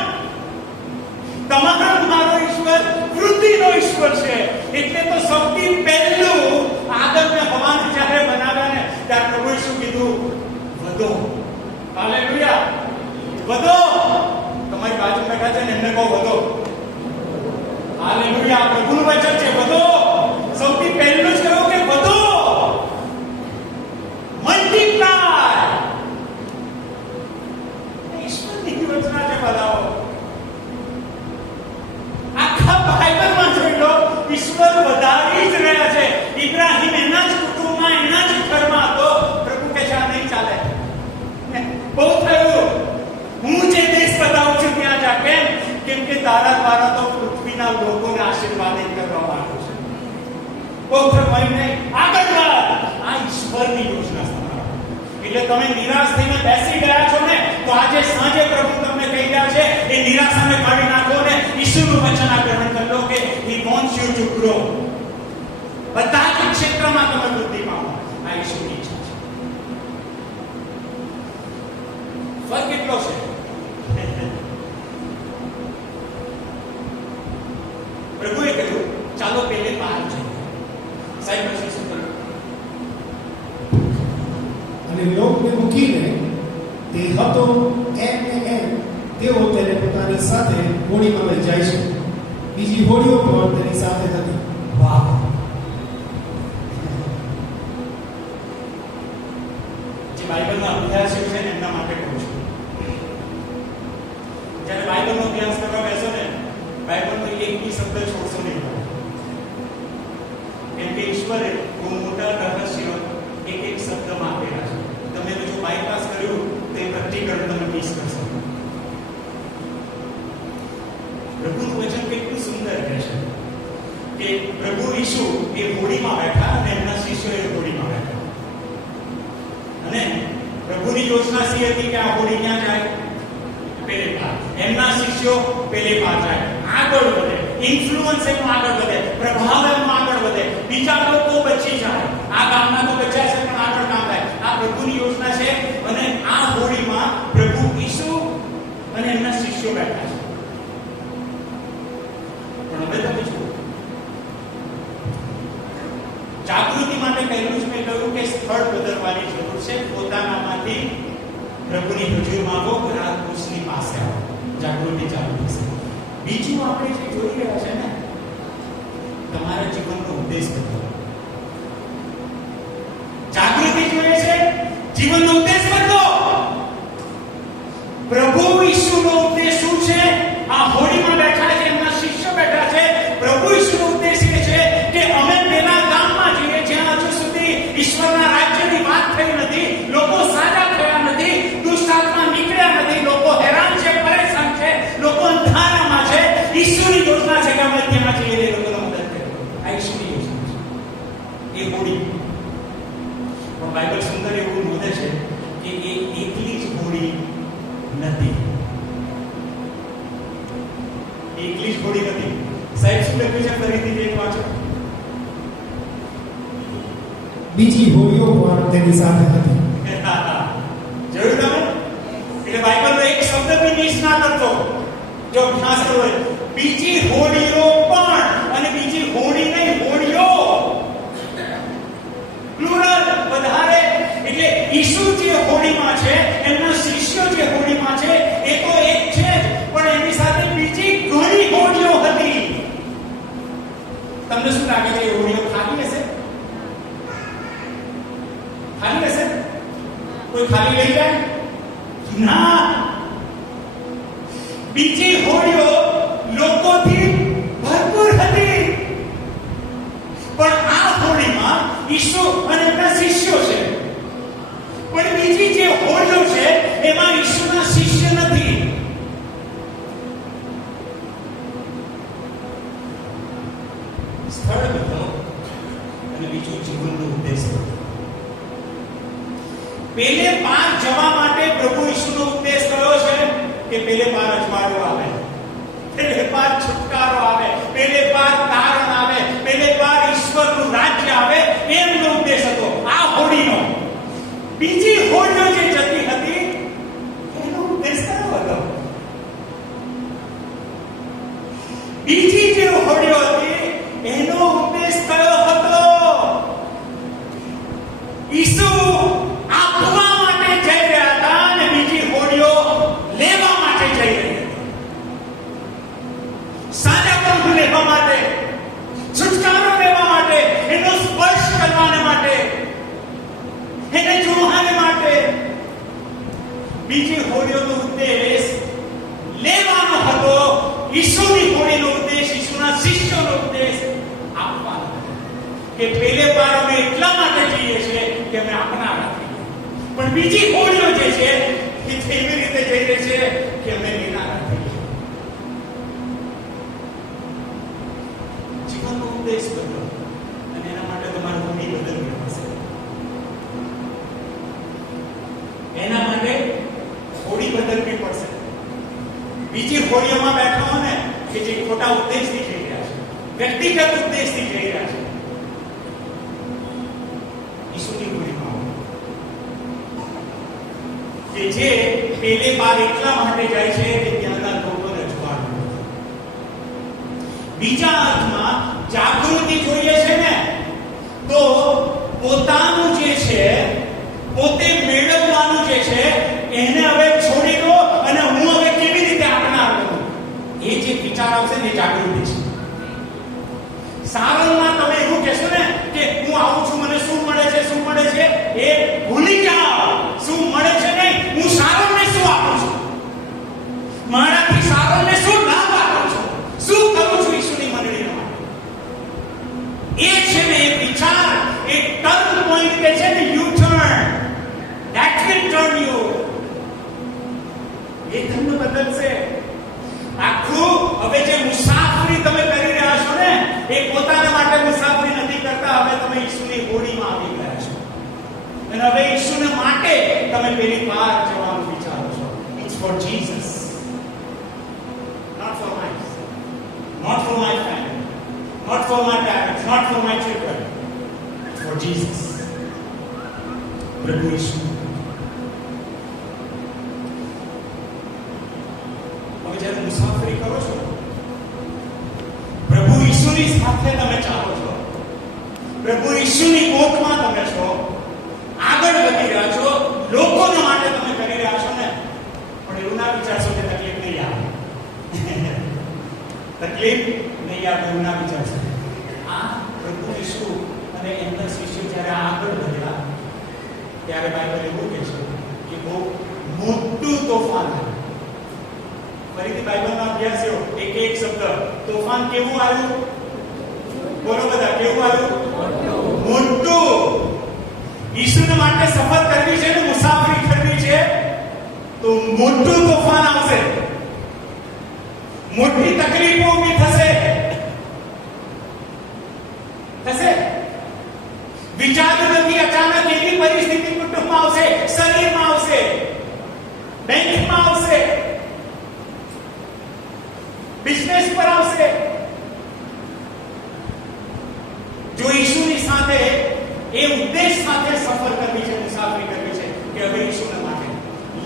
તમારો મારો ઈશ્વર વૃદ્ધિનો ઈશ્વર છે. એટલે તો સૌથી પહેલું આદમને ભગવાન જ્યારે બનાવ્યા ને ત્યારે પ્રભુએ શું કીધું? વધો. હાલેલુયા. વધો. તમારી બાજુ બેઠા છે ને એમને કહો વધો. હાલેલુયા. પ્રભુનું વચન છે વધો. સૌથી પહેલું જ કહ્યું કે વધો. મલ્ટીપ્લાય. ઈશ્વરની યોજના છે. બતાવો આખા બાઇબલમાં જોઈ લો, ઈશ્વર વધારી જ રહ્યા છે. ઇબ્રાહિમ એના જ કુટુંબમાં, એના જ ઘરમાં હતો. પ્રભુ કે આ નહીં ચાલે, બહુ થયું. હું જે દેશ બતાવું છું ત્યાં જા. કેમ કે તારા દ્વારા તો પૃથ્વીના લોકોને આશીર્વાદિત કરવા માંગુ છું. બહુ થયું નહીં, આગળ વધ. આ ઈશ્વરની યોજના છે. એટલે તમે નિરાશ થઈને બેસી ગયા છો ને, તો આજે સાંજે પ્રભુ તમને કહી રહ્યા છે એ નિરાશાને કાઢી નાખો ને ઈશ્વરનું વચન આ ગ્રહણ કરી લો કે he wants you to grow. બધા જ ક્ષેત્રમાં તમે વૃદ્ધિ પામો. આ ઈશ્વરની ઈચ્છા છે. ફરક કેટલો છે? પ્રભુએ કહ્યું ચાલો પેલે પાર જઈએ. સાહેબ પછી શું કર્યું? અને લોકને મૂકીને તે હતો એમ ને એમ તેઓ તેને પોતાની સાથે હોડીમાં લઈ જાય છે. બીજી હોડીઓ પણ તેની સાથે હતી. વાહ. જે બાઇબલના અભ્યાસીઓ છે ને એમના માટે કહું છું. જ્યારે બાઇબલનો અભ્યાસ કરવા બેસો ને, બાઇબલનો એક બી શબ્દ છોડશો નહીં. કેમ કે ઈશ્વરે બહુ મોટા રહસ્યો એક એક શબ્દમાં આપેલા છે. તમે જો બાયપાસ કર્યું તો એ પ્રતિકરણ તમે મિસ કરશો. પ્રભુનું વચન કેટલું સુંદર કહે છે કે પ્રભુ ઈસુ એ હોડીમાં બેઠા અને એમના શિષ્યો એ હોડીમાં બેઠા. અને પ્રભુની યોજના સી હતી કે આ હોડી ક્યાં જાય? પેલે પાર. એમના શિષ્યો પેલે પાર જાય, આગળ વધે, ઇન્ફ્લુઅન્સ એનું આગળ વધે, પ્રભાવ એનું આગળ વધે, બીજા લોકો બચી જાય. આ ગામના તો બચ્યા છે પણ આગળ ના થાય. આ પ્રભુની યોજના છે. અને આ હોડીમાં પ્રભુ ઈસુ અને એમના શિષ્યો બેઠા છે. પણ હવે તમે જુઓ, જાગૃતિ માટે પહેલું જ મેં કહ્યું કે સ્થળ બદલવાની જરૂર છે. પોતાનામાંથી પ્રભુની હજુરમાં આવો, ગ્રાહક કૃષ્ણની પાસે આવો, જાગૃતિ ચાલુ થશે. બીજું આપણે જે જોઈ રહ્યા છે ને, તમારા જીવનનો ઉદ્દેશ બદલો. જાગૃતિ જોઈએ છે, જીવનનો ઉદ્દેશ બદલો. પ્રભુ ઈસુનો ઉદ્દેશ શું છે? આ હોડીમાં બેઠા છે, એમના શિષ્યો બેઠા છે. પ્રભુ ઈસુનો ઉદ્દેશ એ છે કે અમે પેલા ગામમાં જઈએ જ્યાં હજુ સુધી ઈશ્વરના રાજ્યની વાત થઈ નથી, લોકો સાજા થયા નથી, દુષ્ટ આત્મા નીકળ્યા નથી, લોકો હેરાન છે, પરેશાન છે, લોકો અંધારામાં છે. ઈશ્વરની યોજના છે કે અમે ત્યાં જઈએ એ લોકોને મદદ કરીએ. આ ઈશ્વરની યોજના છે, એ હોડી. પણ બાઇબલ સુંદર એવું નોંધે છે કે એ એકલી જ હોડી નથી. એકલી જ હોડી નથી. સાહેબ શું લખ્યું છે? ફરીથી એક વાંચો. બીજી હોડીઓ પણ તેની સાથે હતી. જોયું તમે? એટલે બાઇબલનો એક શબ્દ બી મિસ ના કરતો. જો ખાસ હોય, બીજી હોડીઓ પણ, અને બીજી હોડી નહીં, હોડીઓ પ્લુરલ, વધારે. એટલે ઈસુ જે હોડીમાં છે, એમના શિષ્યો જે હોડીમાં છે, એ તો એક છે જ, પણ એની સાથે બીજી ઘણી હોડીઓ હતી. તમને શું લાગે છે? એ હોડીઓ ખાલી હશે? ખાલી હશે? કોઈ ખાલી લઈ જાય? ના. બીજી હોડીઓ લોકોથી ભરપૂર હતી. પણ આ હોડીમાં ઈસુ અને એમના શિષ્યો છે. પણ બીજી જે હોડીઓ છે એમાં ઈસુના શિષ્ય નથી. સ્થળ બદલો અને બીજું જીવનનો ઉદ્દેશ બદલો. પેલે પાર જવા માટે પ્રભુ ઈસુનો ઉદ્દેશ કયો છે? કે પેલે પાર અજવાળો આવે, પેલે પાર છુટકારો આવે, પેલે પાર તારણ આવે, પેલે પાર ઈશ્વરનું રાજ્ય આવે. એમનો ઉદ્દેશ હતો આ હોડીનો. બીજી હોડીઓ જે જતી હતી એનો ઉદ્દેશ કયો હતો? બીજી જે હોડીઓ હતી એનો ઉદ્દેશ કયો હતો? ઈસુ આપવા માટે જઈ રહ્યા હતા અને બીજી હોડીઓ લેવા માટે જઈ રહી હતી. સાજાપણું લેવા માટે, છુટકારો લેવા માટે, એનો સ્પર્શ કરવાને માટે, એને જોવાને માટે. બીજી હોડીઓનો ઉદ્દેશ લેવાનો હતો. ઈસુની હોડીનો ઉદ્દેશ, ઈસુના શિષ્યોનો ઉદ્દેશ આપવાનો હતો. કે પેલે પાર અમે એટલા માટે જઈએ છીએ કે અમે આપનારા થઈએ, પણ બીજી હોડીઓ જે છે એ એવી રીતે જઈ રહી છે કે અમે લેનારા થઈએ. જીવનનો ઉદ્દેશ બદલો અને એના માટે તમારે હોડી બદલવી પડશે. એના માટે હોડી બદલવી પડશે. બીજી હોડીઓમાં બેઠા હો ને કે જે ખોટા ઉદ્દેશથી જઈ રહ્યા છે, વ્યક્તિગત ઉદ્દેશથી જઈ રહ્યા છે. ઈસુની હોડીમાં આવો કે જે પેલે પાર એટલા માટે જાય છે કે ત્યાંના લોકોને અજવાળું. બીજા અર્થમાં જાગૃતિ જોઈએ છે ને તો પોતાનું જે છે, પોતે મેળવવાનું જે છે એને હવે છોડી દો અને હું હવે કેવી રીતે આપનાર બનું, એ જે વિચાર આવશે ને એ જાગૃતિ છે. સારંગમાં તમે એવું કહેશો ને કે હું આવું છું, મને શું મળે છે, શું મળે છે, એ ભૂલી જાઓ. શું મળે છે નહીં, હું સારંગને શું આપું છું, મારાથી સારંગને શું લાભ આપું છું, શું કરું છું ઈશ્વરની મંડળીના માટે. એ છે ને એ વિચાર, એ ટર્ન પોઈન્ટ કે છે ને U turn, that will turn you. એ તમને બદલશે. આખું હવે જે મુસાફરી તમે કરી રહ્યા છો ને એ પોતાના માટે મુસાફરી નથી કરતા. હવે તમે ઈશ્વરની હોડીમાં આવી ગયા છો. અને હવે ઈસુને માટે તમે પેલી પાર જવાનું વિચારો છો. It's for Jesus, not for myself, not for my family, not for my parents, not for my children. It's for Jesus. પ્રભુ ઈસુ. હવે જ્યારે મુસાફરી કરો છો, પ્રભુ ઈસુની સાથે તમે ચાલો છો, પ્રભુ ઈસુની ગોઠમાં તમે છો, આગળ વધી રહ્યા છો, લોકોના માટે તમે કરી રહ્યા છો ને, પણ એવું ના વિચારશો કે તકલીફ નહીં આવે. તકલીફ નહીં આવે એવું ના વિચારશો. આ પ્રભુ ઈસુ અને એમના શિષ્યો જ્યારે આગળ વધ્યા ત્યારે બાઇબલ એવું કહે છે કે બહુ મોટું તોફાન આવ્યું. ફરીથી બાઇબલનો અભ્યાસ એવો એક શબ્દ, તોફાન કેવું આવ્યું? બોલો બધા, કેવું આવ્યું? મોટું. ઈસુને માટે સફર કરવી છે ને, મુસાફરી કરવી છે, તો મોટું તોફાન આવશે, મોટી તકલીફો ઊભી થશે. વિચાર્યું નથી, અચાનક એવી પરિસ્થિતિ કુટુંબમાં આવશે, શરીરમાં આવશે, બેંકમાં આવશે, બિઝનેસ પર આવશે. જો ઈસુની સાથે એ ઉદ્દેશ સાથે સફર કરવી છે, મુસાફરી કરવી છે કે હવે ઈસુને માટે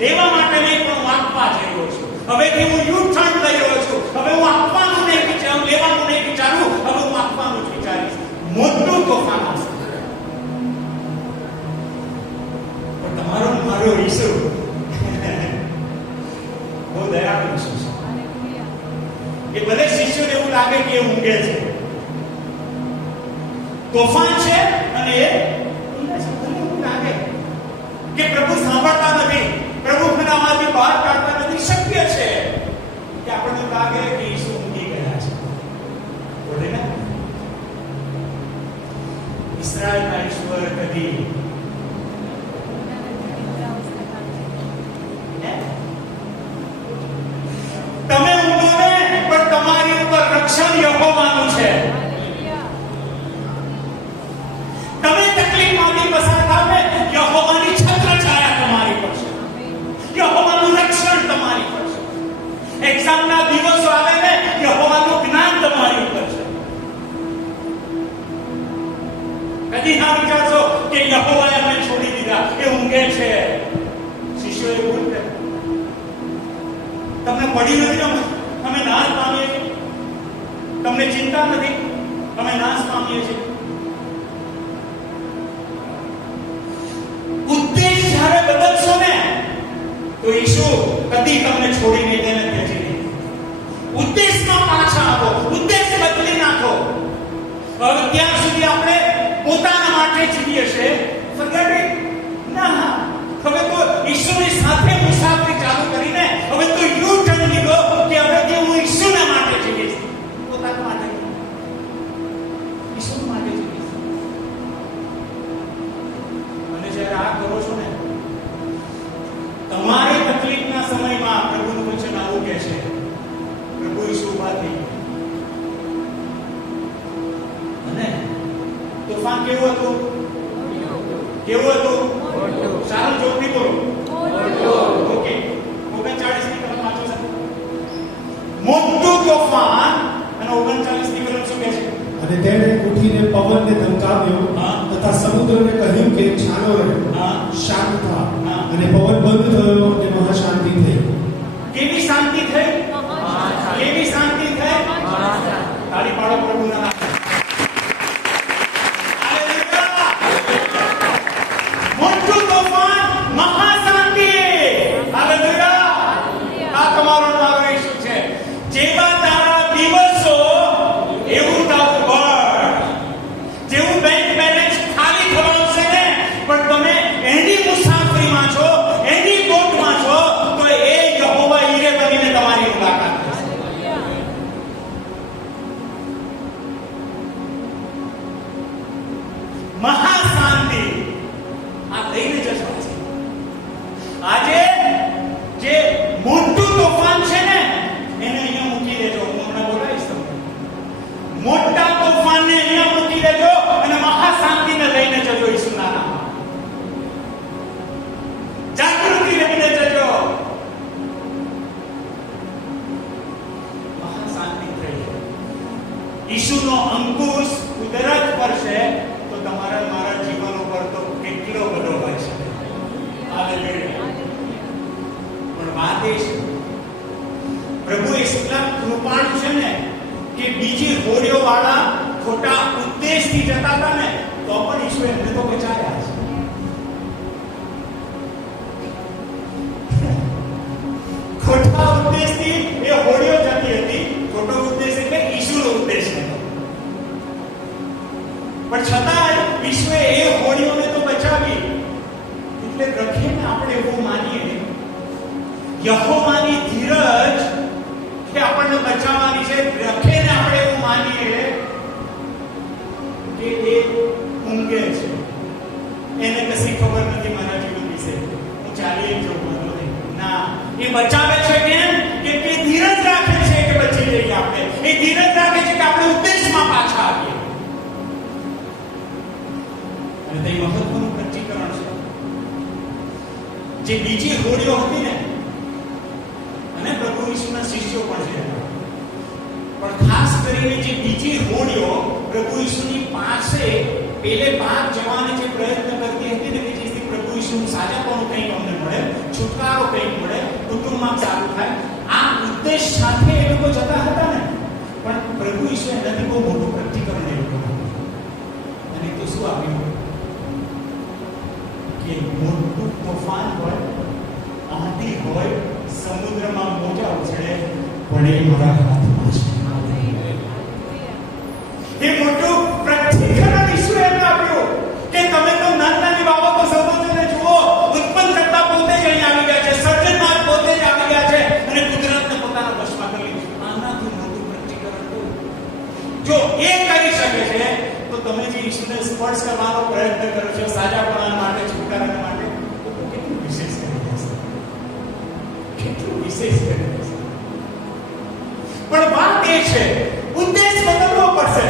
લેવા માટે નહીં, પણ હું આપવા જઈ રહ્યો છું. હવેથી હું યુ ટર્ન લઈ રહ્યો છું. હવે હું આપવાનું નહીં વિચારું, લેવાનું નહીં વિચારું, હવે હું આપવાનું જ વિચારીશ. મોટું તોફાન આવશે. પણ તમારો મારો ઈસુ બહુ દયાળુ ઈસુ છે. એ ભલે શિષ્યોને એવું લાગે કે એ ઊંઘે છે, તોફાન છે અને એ ઊંઘે છે, ભલે એવું લાગે કે પ્રભુ સાંભળતા નથી, પ્રભુ ખરામાંથી બહાર કાઢતા નથી. શક્ય છે કે આપણને લાગે કે ઈસુ ઊંઘી ગયા છે. બોલે ને, ઇસ્રાયેલના ઈશ્વર કદી તમે ઊંઘો ને, પણ તમારી ઉપર રક્ષણ યહોવાનું છે. તમે તકલીફમાંથી પસાર થાવ ને, યહોવાની છત્ર છાયા તમારી પર છે, યહોવાનું રક્ષણ તમારી પર છે. એક્ઝામના દિવસો આવે ને, યહોવાનું જ્ઞાન તમારી ઉપર છે. કદી ના વિચારશો કે યહોવાએ અમને છોડી દીધા, એ ઊંઘે છે. શિષ્યોએ ભૂલ કરી. તમને પડી નથી, અમે નાશ પામીએ છીએ. તમને ચિંતા નથી, અમે નાશ પામીએ છીએ. ઉદ્દેશ જ્યારે બદલશો ને, તો ઈસુ કદી તમને છોડી નહીં દે ને ત્યજી નહીં. ઉદ્દેશમાં પાછા આવો, ઉદ્દેશ બદલી નાખો. હવે ત્યાં સુધી આપણે પોતાના માટે જીવીએ છે, ફોરગેટ ઇટ. ના, હવે તો ઈસુની સાથે મુસાફરી ચાલુ કરીને હવે તો યુ ટર્ન લીધો કે હવે હું ઈસુના માટે જીવીશ, પોતાના માટે, ઈસુ માટે જીવીશ. અને જ્યારે આ કરો છો ને, તમારી તકલીફના સમયમાં પ્રભુનું વચન આવું કહે છે, પ્રભુ ઈસુ ઉભા થઈ અને તોફાન કેવું હતું? કેવું હતું? સારું જોરથી બોલો. ઓકે, 39 ની કલમ વાંચો સર. મોટું તોફાન. અને 39 ની કલમ શું કહે છે? અને તેણે ઉઠીને પવનને ધમકાવ્યો તથા સમુદ્રને કહ્યું કે શાંત રહે, શાંત થા. અને પવન બંધ થયો અને મહાશાંતિ થઈ. કેવી શાંતિ થઈ? કેવી શાંતિ થઈ? તાળી પાડો પ્રભુના નામે. મોટું તોફાન, મહાશાંતિ. હાલેલુયા. આ તમારો નામ ઈસુ છે. જેવા તારા દિવસો એવું તારું બળ. જેવું બેંક બેલેન્સ ખાલી થવાનું છે ને, પણ તમે એની મુસાફરીમાં છો, એની બોટમાં છો, તો એ યહોવા ઈરે બનીને તમારી મુલાકાત કરશે. મહાશાંતિ આ લઈને જશો. આજે જે મોટું તોફાન છે ને, એને અહીંયા મૂકી દેજો. હું હમણાં બોલાવીશ તમને. મોટા તોફાનને અહીંયા મૂકી દેજો અને મહાશાંતિને લઈને જજો ઈસુના નામમાં. વાળા ખોટા ઉદ્દેશથી જતા હતા ને તો પણ ઈશ્વરે એમને તો બચાવ્યા છે. ખોટા ઉદ્દેશથી એ હોડીઓ જતી હતી. ખોટો ઉદ્દેશ એટલે ઈશ્વરનો ઉદ્દેશ હતો. પણ છતાંય ઈશ્વરે એ હોડીઓને તો બચાવી. એટલે રખીને આપણે એવું માનીએ યહોવાની ધીરજ કે આપણને બચાવવાની છે. રખીને આપણે એવું માનીએ કે એ ઊંઘે છે, એને કશી ખબર નથી મારા જીવન વિશે, હું ચાલી જઉં નહીં. ના, એ બચાવે છે કેમ? કે ધીરજ રાખે છે કે બચી જઈએ આપણે. એ ધીરજ રાખે છે કે આપણે ઉદ્દેશમાં પાછા આવીએ. અને તે મહત્વનું પ્રતિકરણ છે. જે બીજી હોડીઓ હતી ને, અને પ્રભુ ઈસુના શિષ્યો પણ છે, પણ ખાસ કરીને જે બીજી હોડીઓ પ્રભુ ઈસુની પાસે પેલે ભાગ જવાનો જે પ્રયત્ન કરતી હતી ને, કે જેથી પ્રભુ ઈસુનું સાજાપણું કંઈક અમને મળે, છુટકારો કંઈક મળે, કુટુંબમાં સારું થાય, આ ઉદ્દેશ સાથે એ લોકો જતા હતા ને, પણ પ્રભુ ઈસુ એનાથી બહુ મોટું પ્રતિકરણ એ લોકો અને તો શું આપ્યું કે મોટું તોફાન હોય, આંધી હોય, સમુદ્રમાં મોજા ઉછળે, પણ એ મારા હાથમાં છે. એ મોટું પ્રતિકરણ ઈશ્વરે એમને આપ્યું કે તમે તો નાની બાબતો સમજોને જુઓ, ઉત્પન્ન કરતા પોતે જ અહીં આવી ગયા છે, સર્જનમાર પોતે જ આવી ગયા છે અને કુદરતને પોતાના વશમાં કરી લીધું. આનાથી મોટું પ્રતિકરણ જો એ કરી શકે છે, તો તમે જે ઈશ્વરને સ્પર્શ કરવાનો પ્રયત્ન કરો છો સાજાપણા માટે, છુટકારા માટે, તો કેટલું વિશેષ કરી દેશે, કેટલું વિશેષ કરી દેશે. પણ વાત એ છે, ઉદ્દેશ બદલવો પડશે.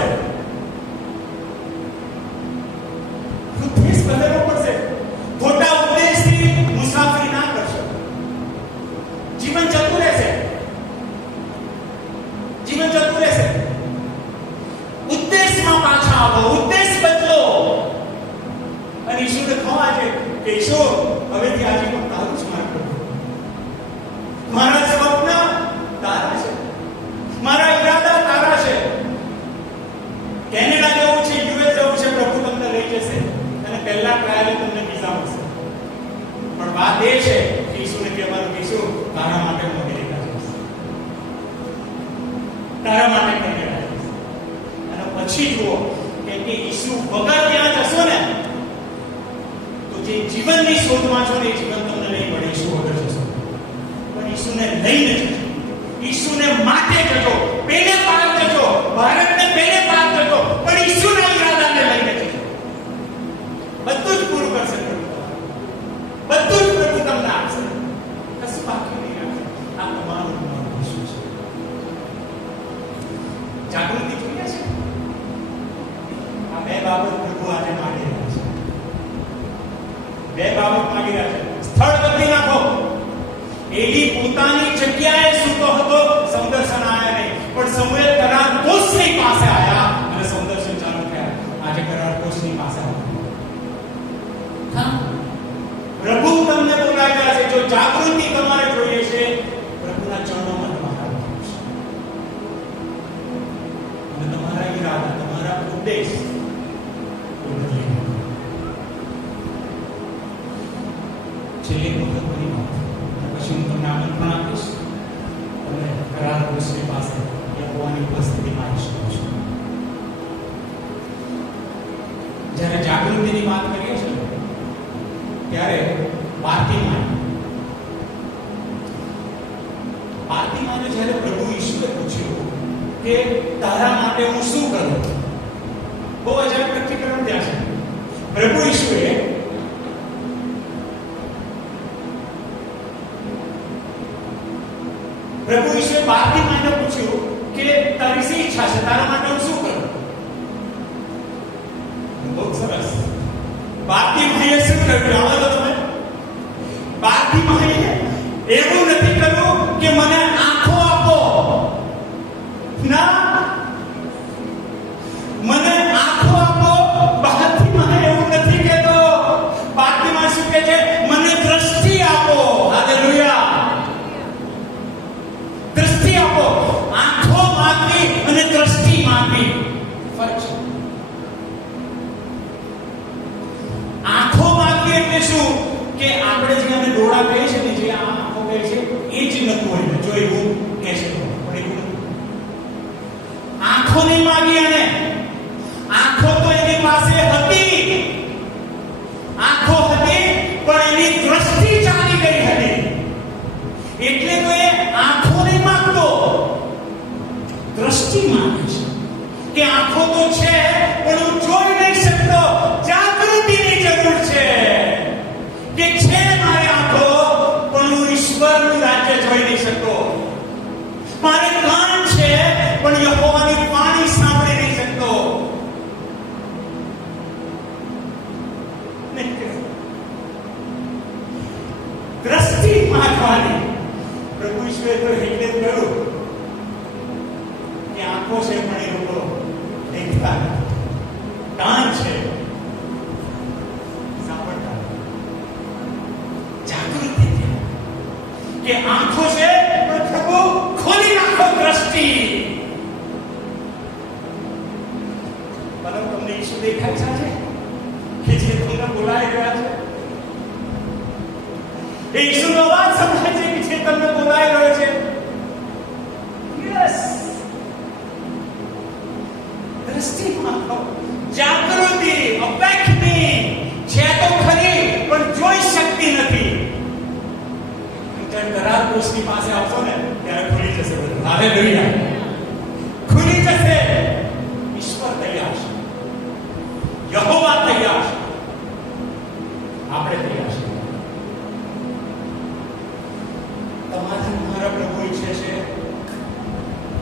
ઉદ્દેશ બદલવો પડશે. ખોટા ઉદ્દેશથી મુસાફરી ના કરશો, જીવન જતું રહેશે. જીવન જતું રહેશે. ઉદ્દેશમાં પાછા આવો, ઉદ્દેશ બદલો. અને ઈશ્વરને કહો આજે કે ઈશ્વર, હવેથી આજે પણ તારું જ માર્ગ કરો. મારા સ્વપ્ન તારા છે, મારા ઈરાદા તારા છે. કેનેડા જવું છે, યુએસ જવું છે, પ્રભુ તમને લઈ જશે અને પહેલા ટ્રાયલે તમને વિઝા મળશે. પણ વાત એ છે કે ઈશ્વરને કહેવાનું કે ઈશ્વર, તારા માટે હું અમેરિકા જઈશ, તારા માટે કેનેડા જઈશ. અને પછી જુઓ કે ઈશ્વર વગર ત્યાં જશો ને, તો જે જીવનની શોધમાં છો ને, એ જીવન તમને નહીં મળે. ઈશ્વર વગર જશો, પણ ઈશ્વરને લઈને જશો, ઈશ્વરને માટે જજો, પેલે પાર જજો, ભારતને પેલે પાર જજો, પણ ઈશ્વરના ઈરાદાને લઈને જજો. બધું જ પૂરું કરશે પ્રભુ, બધું જ પ્રભુ તમને આપશે, કશું બાકી નહીં રાખશે. આ તમારું શું છે? જાગૃતિ જોઈએ છે. આ બે બાબત પ્રભુ આજે માંગી રહ્યા છે. બે બાબત માંગી રહ્યા છે. સ્થળ બદલી નાખો. એલી પોતાની જગ્યાએ સૂતો હતો, સંદર્શન આયા નહીં, પણ સમુએલ કરાર કોષની પાસે આયા અને સંદર્શન ચાલુ થયા. આજે કરાર કોષની પાસે આવ્યા. પ્રભુ તમને બોલાવ્યા છે. જો જાગૃતિ તમારે જોઈએ છે, પ્રભુના ચરણોમાં તમારે આવવું છે. અને તમારા ઈરાદા, તમારા ઉદ્દેશ છેલ્લી મહત્વની વાત, પછી હું તમને આમંત્રણ આપીશ અને કરાર કોષની પાસે યહોવાની ઉપસ્થિતિમાં આવી શકો છો. જ્યારે જાગૃતિની વાત કરીએ છીએ ત્યારે બાર્તિમાને જ્યારે પ્રભુ ઈશ્વરે પૂછ્યું કે તારા માટે હું શું કરું, બહુ અજાયબ પ્રતિકરણ ત્યાં છે. પ્રભુ ઈશ્વરે બાર્તિમાને પૂછ્યું કે તારી શી ઈચ્છા છે, તારા માટે હું શું કરું? બહુ સરસ. બાર્તિમાએ શું કર્યું? આવો તો તમે. બાર્તિમાએ એવું નથી કર્યું કે મને આંખો આપો, ના, મને આંખો આપો. બાર્તિમાએ એવું નથી કહેતો. બાર્તિમાએ શું કહે છે? મને દ્રષ્ટિ આપો. હાલેલુયા. દ્રષ્ટિ આપો. આંખો માંગવી અને દ્રષ્ટિ માંગવી. કે શું કે આપણે જે અમે ડોળા કહીએ છીએ ને, જે આ આંખો કહે છે, એ જ નતું હોય. જો એવું કહે છે તો પણ એવું નથી. આંખો નહીં માંગી, અને આંખો તો એની પાસે હતી. આંખો હતી પણ એની દ્રષ્ટિ ચાલી ગઈ હતી. એટલે તો એ આંખો નહીં માંગતો, દ્રષ્ટિ માંગે છે. કે આંખો તો છે પણ હું જોઈ નહીં શકતો. જાગૃતિની જરૂર છે. કે છે મારી આંખો પણ હું ઈશ્વરનું રાજ્ય જોઈ નહીં શકતો. મારે કાન છે પણ યહોવાની વાણી સાંભળી નહીં શકતો. દ્રષ્ટિ માંગવાની. પ્રભુ ઈશ્વરે તો એટલે જ કહ્યું કે આંખો છે પણ એ લોકો દેખતા નથી. કાન છે સાંભળતા નથી. જાગૃતિ કે આંખો છે પણ પ્રભુ ખોલી નાખો દ્રષ્ટિ. પરંતુ તમને ઈસુ દેખાય છે કે જે તમને બોલાવી રહ્યા છે? એ ઈસુનો અવાજ સંભળાય છે કે જે તમને બોલાવી રહ્યો છે? યસ. દ્રષ્ટિમાં જાગૃતિ, અપેક્ષની છે તો ખરી પણ જોઈ શકતી નથી. કરાર પુરુષની પાસે આવશો ને ત્યારે ખુલી જશે બધું. હાલેલુયા. ખુલી જશે. ઈશ્વર તૈયાર છે, યહોવા તૈયાર છે, આપણે તૈયાર છે. તમારા મારા પ્રભુ ઈચ્છે છે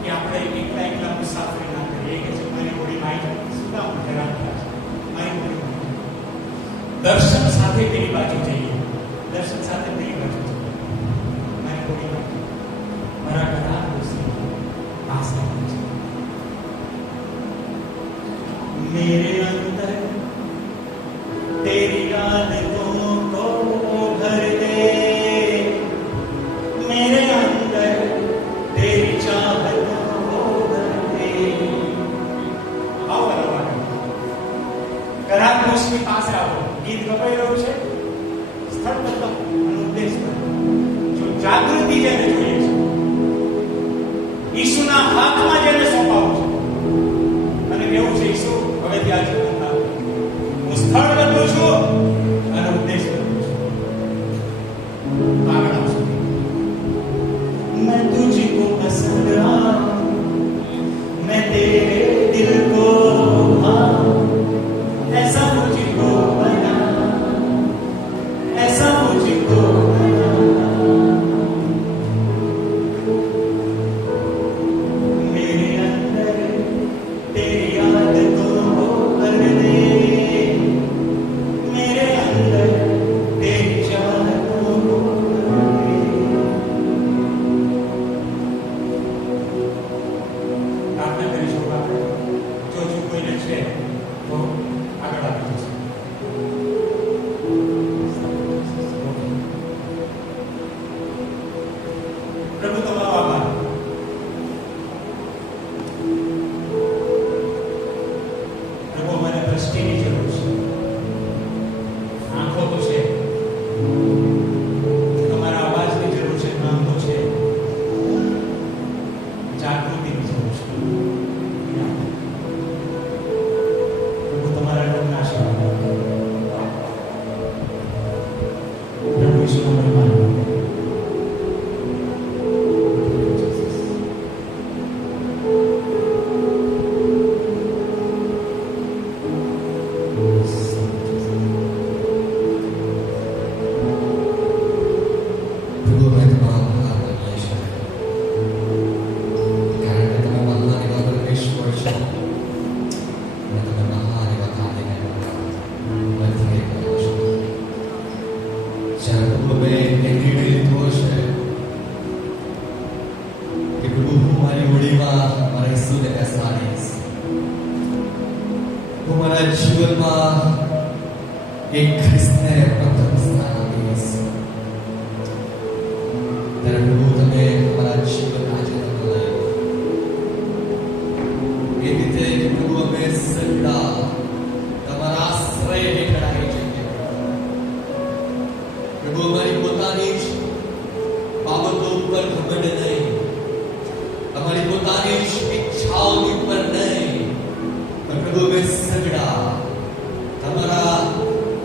કે આપણે એકલા એકલા મુસાફરી ના કરીએ. કે છે મારી હોડી માઈ સુધા હું હેરાન થયા છે. મારી હોડી દર્શન સાથે પેલી બાજુ જઈએ, દર્શન સાથે પેલી બાજુ જઈએ. મારી હોડી મારા ઘણા પાસ છે. मेरे अंदर तेरी आदतों को भर दे, मेरे अंदर तेरी चाहतों को भर दे. आओ बराबर કરાર પુરુષની પાસે આવો. ગીત ગવાઈ રહ્યું છે. સ્થળ બદલો અને ઉદ્દેશ બદલો. જો જાગૃતિ જેને જોઈએ છે, ઈસુના હાથમાં જેને સોંપાવું છે અને કેવું છે ઈસુ હવે ત્યાં જીવન ના હું સ્થળ બદલું છું અને ઉદ્દેશ બદલું છું. આગળ આવશે. मैं तुझको पसंद आऊं, मैं तेरे दिल को भाऊं, ऐसा मुझको बना, ऐसा मुझको बना. मेरे अंदर तेरी आदतों को भर दे, मेरे अंदर तेरी चाहतों को भर दे. प्रार्थना કરીશું આપણે. જો કોઈને છે તો આગળ આવી જશે. પ્રભુ તમારો આભાર. પ્રભુ અમારે દ્રષ્ટિની જરૂર છે. આંખો તો છે, તમારા અવાજની જરૂર છે, કાન તો છે, જાગૃતિની જરૂર છે. પ્રભુ તમારા લોકોને આશીર્વાદ આપો. પ્રભુ ઈશ્વરનો મહિમા કરો. प्रभु मैं तुम्हारा आभार मानिए છે કારણ કે તમે મહાન એવા પરમેશ્વર છો અને તમે મહાન એવા કાર્યને નથી કરો છો. જ્યારે પ્રભુ મેં એક નિર્ણય લીધો છે કે પ્રભુ હું મારી હોડીમાં મારા ઈસુને બેસાડીશ, હું મારા જીવનમાં એક ખ્રિસ્તને પ્રથમ સ્થાન આપીશ. ત્યારે પ્રભુ તમે અમારા જીવન આજે તમે એ રીતે કે પ્રભુ અમે સદા તમારા આશ્રય હેઠળ આવી જઈએ. અમારી પોતાની જ બાબતો ઉપર ઘમંડ નહીં, અમારી પોતાની જ ઈચ્છાઓની ઉપર નહીં, પણ પ્રભુ અમે સગડા તમારા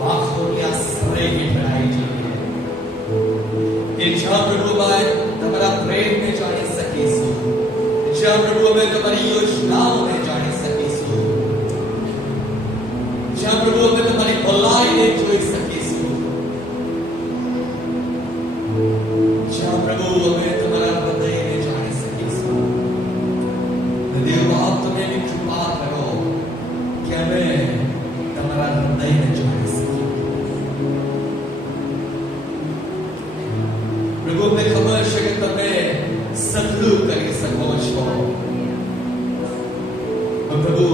આંખોની આશ્રય હેઠળ આવી જઈએ કે જ્યાં પ્રભુ તમારા પ્રેમને જાણી શકીશું, જ્યાં પ્રભુ અમે તમારી યોજનાઓને જાણી શકીશું, જ્યાં પ્રભુ અમે તમારી ભલાઈને જોઈ શકીશું, જ્યાં પ્રભુ અમે તમારા હૃદયને જાણી શકીશું. દેવ બાપ તમે એની કૃપા કરો કે અમે તમારા હૃદયને જાણી શકીએ. પ્રભુ અમને ખબર છે કે તમે સગળું કરી શકો છો, પ્રભુ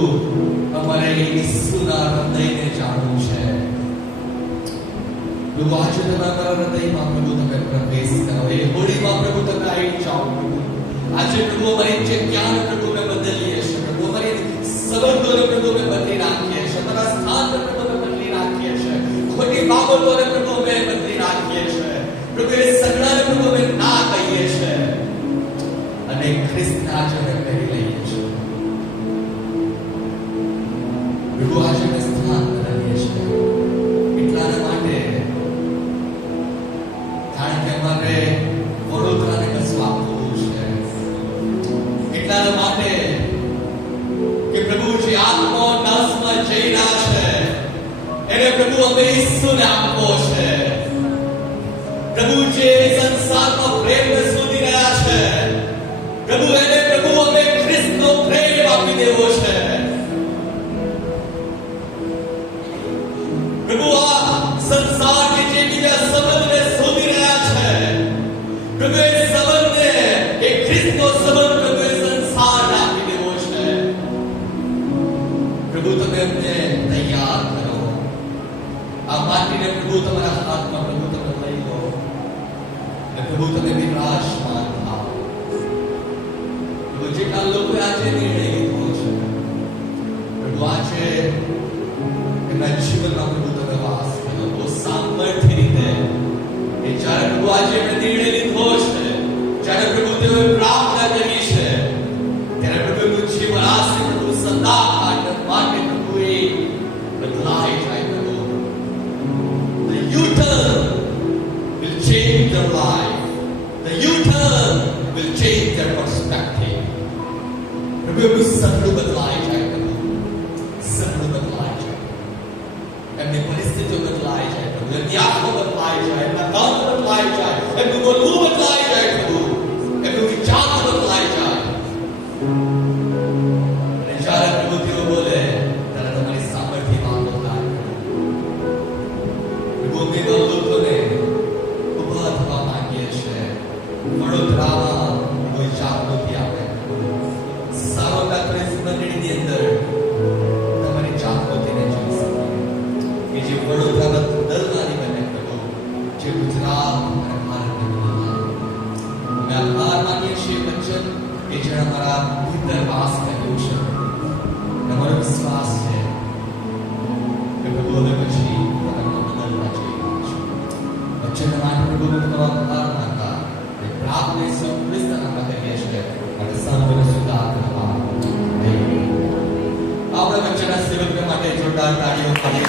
અમારે ઈસુના હૃદયને જાણવું છે. પ્રભુ આજે તમે અમારા હૃદયમાં પ્રભુ તમે પ્રવેશ કરો, એ હોળીમાં પ્રભુ તમે આવી જાઓ. પ્રભુ આજે પ્રભુ અમારી જગ્યાને પ્રભુ અમે બદલીએ છીએ, પ્રભુ અમારી સંબંધોને પ્રભુ અમે બદલી નાખીએ છીએ, અમારા સ્થાનને પ્રભુ અમે બદલી નાખીએ છીએ, ખોટી બાબતોને પ્રભુ અમે બદલી નાખીએ છીએ. પ્રભુ એ સગડાને પ્રભુ અમે ના કહીએ છીએ અને ખ્રિસ્તના જને પહેરી લઈએ છીએ. પ્રભુ આજે અમે સ્થાન બદલીએ છીએ એટલાના માટે કારણ કે અમારે વડોદરાને કશું આપવું છે, એટલાના માટે કે પ્રભુ જે આત્મા નાશમાં જઈ રહ્યા છે એને પ્રભુ અમે ઈસુને આપવો છે. પ્રભુ જે સંસારમાં પ્રેમને શોધી રહ્યા છે પ્રભુ એને પ્રભુ અમે ખ્રિસ્તનો પ્રેમ આપી દેવો છે. પ્રભુ આ સંસાર કે જે બીજા સંબંધને શોધી રહ્યા છે પ્રભુ એ સંબંધને એ ખ્રિસ્તનો સંબંધ પ્રભુ એ સંસારને આપી દેવો છે. પ્રભુ તમે અમને તૈયાર કરો, આ માટીને પ્રભુ તમારા હાથમાં પ્રભુ તમે લઈ લો અને પ્રભુ તમે વિરાજમાન થાઓ. પ્રભુ જેટલા લોકો આજે નિર્ણય લીધો છે પ્રભુ આજે એમના જીવનમાં પ્રભુ તમે વાસ કરો બહુ સામર્થ્ય રીતે. એ જ્યારે પ્રભુ આજે એમણે નિર્ણય લીધો છે, જ્યારે પ્રભુ તેઓએ પ્રાર્થના કરી છે ત્યારે પ્રભુ એમનું જીવન આશે પ્રભુ સદાકાળ માટે પ્રભુ એ બદલાઈ જાય. પ્રભુ the U-turn will change their life, the U-turn will change their perspective. પ્રભુ એમનું સગળું બદલાઈ જાય, પ્રભુ સગળું બદલાઈ જાય, એમની પરિસ્થિતિઓ બદલાઈ જાય, પ્રભુ એમની આંખો બદલાઈ જાય, એમના કાન બદલાઈ જાય, એમનું બોલવું બદલાઈ જાય, પ્રભુ એમનું વિચાર બદલાઈ જાય. અને જ્યારે પ્રભુ તેઓ બોલે ત્યારે તમારી સામર્થ્ય વાતો થાય. પ્રભુ અમે લોકોને ઉભા થવા માંગીએ છીએ, વડોદરામાં કોઈ જાગૃતિ આવે, સાર્વત્રિક મંડળીની અંદર તમારી જાગૃતિને જોઈ શકીએ કે જે વડોદરા બદલવાની બને પ્રભુ, જે ગુજરાત અને ભારતને બદલવાની. અમે આભાર માનીએ છીએ વચન કે જેણે અમારા ભીતર વાસ કર્યું છે. અમારો વિશ્વાસ છે કે પ્રભુ હવે પછી તમે બદલવા જઈ રહ્યા છો. વચન માટે પ્રભુ તમારો આભાર માનતા એ પ્રાપ્ત ઈસુ ખ્રિસ્તના નામમાં કરીએ છીએ અને સર્વને સુધાર કરવા. આપણે વચનના સેવક માટે જોરદાર તાળીઓ પાડીએ.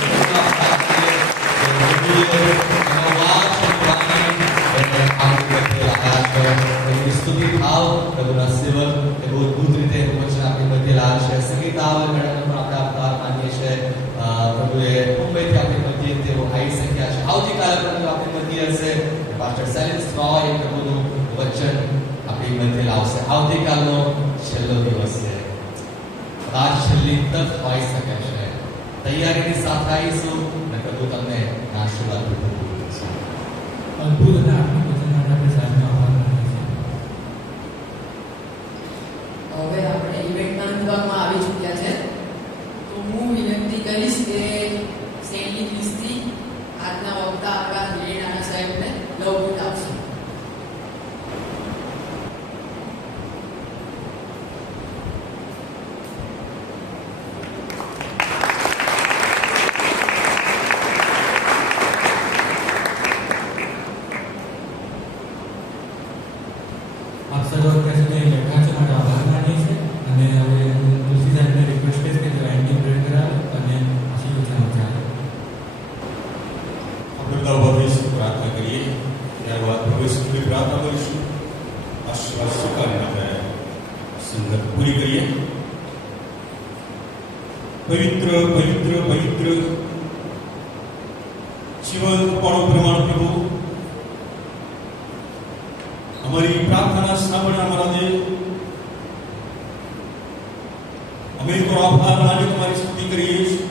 સ્તુતિ ભાવ પ્રભુના સેવક એ બહુ અદભુત રીતે વચન આપણી મધ્ય લાવે છે. સંગીત આવે મેડમ આપણે આભાર માનીએ છીએ. પ્રભુએ મુંબઈથી આપણી મધ્ય તેઓ આવી શક્યા છે. આવતીકાલે પ્રભુ આપણી મધ્ય હશે. પાસ્ટર સેલિન્સ રોય પ્રભુનું વચન આપણી મધ્ય લાવશે. આવતીકાલનો છેલ્લો દિવસ છે, કદાચ છેલ્લી તક હોઈ શકે છે. તૈયારીની સાથે આવીશું અને પ્રભુ તમને આશીર્વાદ પ્રભુ આપશે. અદ્ભુત અને આપણી વચન માટે આપણે સાહેબનો આભાર માનીએ છીએ. હવે આપણે ઇવેન્ટના વિભાગમાં આવી ચૂક્યા છે, તો હું વિનંતી કરીશ કે સેન્ડલી ક્રિસ્તી આજના વક્તા આપણા હિરેન નાના સાહેબને લવગીત આપશે. સંગત પૂરી કરીએ. પવિત્ર પવિત્ર પવિત્ર જીવન કૃપાળુ પ્રમાણ પ્રભુ, અમારી પ્રાર્થના સાંભળે અમારા દેવ. અમે તો આભાર માની તમારી સ્તુતિ કરીએ છીએ.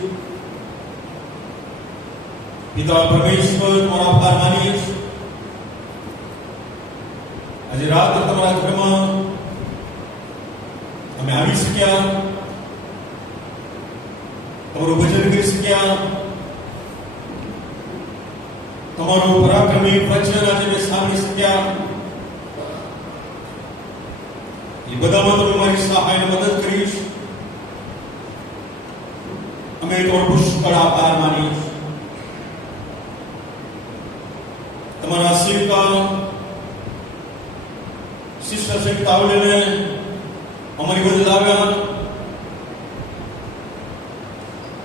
પિતા પરમેશ્વર, તમારો આભાર માનીએ છીએ. આજે રાત્રે તમારા ઘરમાં અમે આવી શક્યા, તમારું ભજન કરી શક્યા, તમારું પરાક્રમી વચન આજે અમે સાંભળી શક્યા. એ બધામાં તમે મારી સહાયને મદદ કરીશ. અમે તમારો પુષ્કળ આભાર માનીએ છીએ. તમારા સેવકા શિષ્ય સેવકાઓને અમારી મદદ આવ્યા,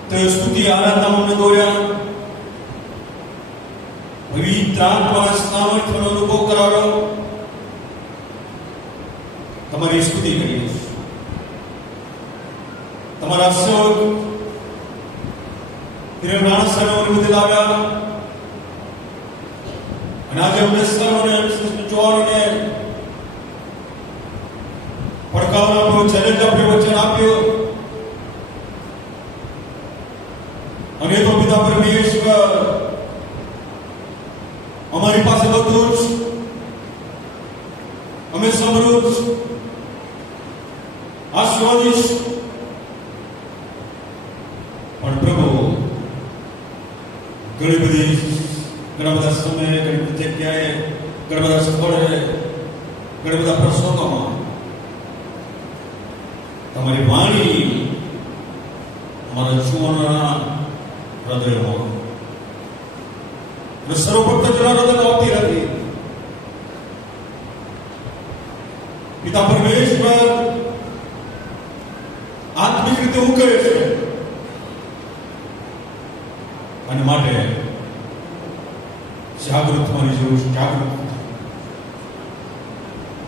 તે સ્તુતિ આરાધના અમને દોર્યા, પવિત્ર આત્માના સામર્થ્યનો અનુભવ કરાવ્યો. તમારી સ્તુતિ કરીએ છીએ. તમારા સેવક હિરણ્યાક્ષ અમારી મદદ આવ્યા, અને આજે અમને સર્વને ચોરને પડકાર આપ્યો, ચેલેન્જ આપ્યો, વચન આપ્યો. અને તો પિતા પરમેશ્વર, અમારી પાસે બધું જ, અમે સમૃદ્ધ, આશીર્વાદિત, પણ પ્રભુ ઘણા બધા સમયે, ઘણી બધી જગ્યાએ, ઘણા બધા સ્થળે, ઘણા બધા પ્રસંગોમાં તમારી વાણી અમારા જુવાનોના હૃદયમાં અને સર્વભક્ત જના હૃદયમાં આવતી હતી. પિતા પરમેશ્વર આત્મિક રીતે ઉકે છે, અને માટે જાગૃત થવાની જરૂર છે. જાગૃત.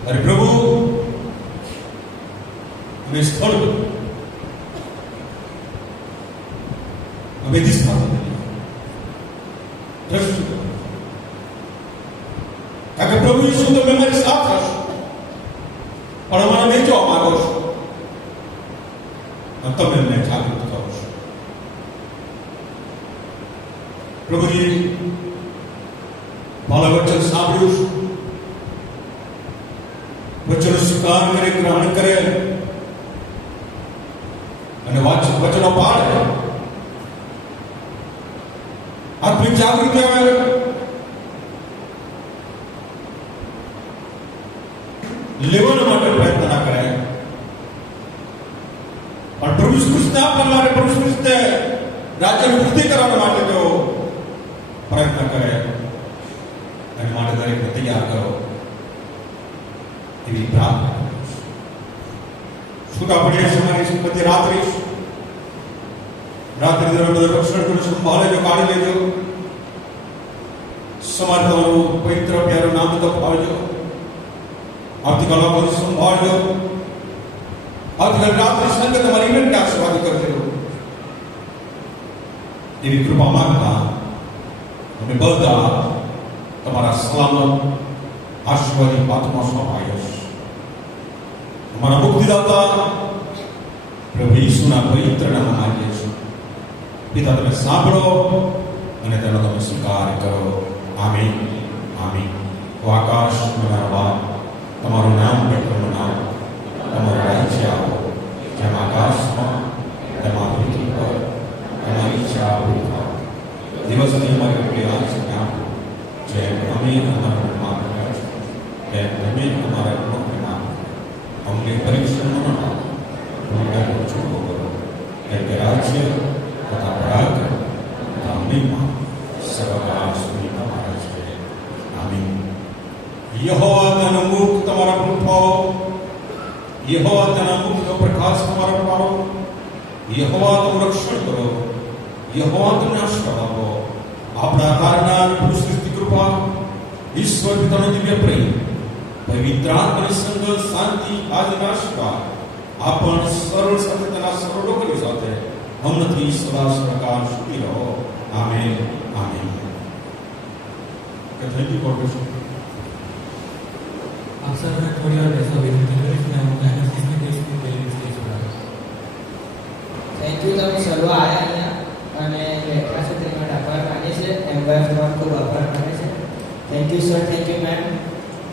અરે પ્રભુ, અમે સ્થળ, અમે દિશા દ્રષ્ટિ, કારણ કે પ્રભુ ઈસુ તમે મારી સાથ હશો, પણ અમારા વેચવા માંગો છો, અને તમે અમને જાગૃત કરો છો. પ્રભુજી, મારા વચન સાંભળ્યું, વચનો સ્વીકાર કરે, ગ્રહણ કરે, અને વચનો પાડે. આત્મિક જાગૃતિ આવે, લેવાના માટે પ્રયત્ન ના કરે, પણ પ્રભુ કૃષ્ણ આપવા માટે, પ્રભુ કૃષ્ણ રાજ્યની વૃદ્ધિ કરવા માટે તેઓ પ્રયત્ન કરે. અને માટે દરેકને તૈયાર કરો એવી પ્રાર્થના. છૂટા પડે તમારી બધી રાત્રિ દરમિયાન રક્ષણ કરી સંભાળેજો, કાઢી લેજો. સમાજ તમારું પવિત્ર પ્યારું નામ તો પાડજો. આવતીકાલ બધું સંભાળજો. આવતીકાલ રાત્રિ સંગે તમારી ઇવેન્ટ આશીર્વાદ કરજો. એવી કૃપા માંગતા અમે બધા તમારા સલામત આશીર્વાદી હાથમાં સોંપાયો છે. અમારા મુક્તિદાતા પ્રભુ ઈસુના પવિત્ર નામમાં માંગીએ છીએ. પિતા, તમે સાંભળો અને તેનો તમે સ્વીકાર કરો. આમીન, આમીન. આકાશ બનાવવા તમારું નામ, બેઠવાનું નામ, તમારું રાજ્ય આવો, જેમ આકાશમાં તેમાં પૃથ્વી પર તમારી ઈચ્છા પૂરી થાય. દિવસની અમારી રોટલી આજને આપો, જેમ અમે અમારા ઋણમાં કર્યા છે, તેમ તમે અમારા ઋણોને આપો. અમને પરીક્ષામાં ન લાવો, ભૂલનો છૂટો કરો. કેમ કે રાજ્ય તથા પરાક્રમ તથા મહિમા સર્વકાળ સુધી તમારા છે. આમીન. યહોવા તેના મુખ તમારા પર ઉઠાવો, યહોવા તેના મુખનો પ્રકાશ તમારા પર પાડો. યહોવા તમારું રક્ષણ કરો, યહોવા તમને આશીર્વાદ આપો. આપણા તારનાર પ્રભુ સૃષ્ટિ કૃપા, ઈશ્વર પિતાનો દિવ્ય પ્રેમ, પવિત્ર આત્માની સંગત, શાંતિ, આજના આશીર્વાદ આ પણ સરળ સાથે તેના સરળ ડોકરી સાથે હમણાંથી સદા સરકાર સુખી રહો. Amen. Amen. Thank you corporation. आप सर मैं थोड़ी और ऐसा विनती करीશ मैं હું એનએસએસ ની ટેસ્ટની પહેલી સ્ટેજ પર થેન્ક યુ તમે સર્વ આયા અહીંયા અને બેઠા છો તે માટે આભાર માને છે એમ્બાયર તમારો ખૂબ આભાર માને છે. Thank you sir, thank you ma'am,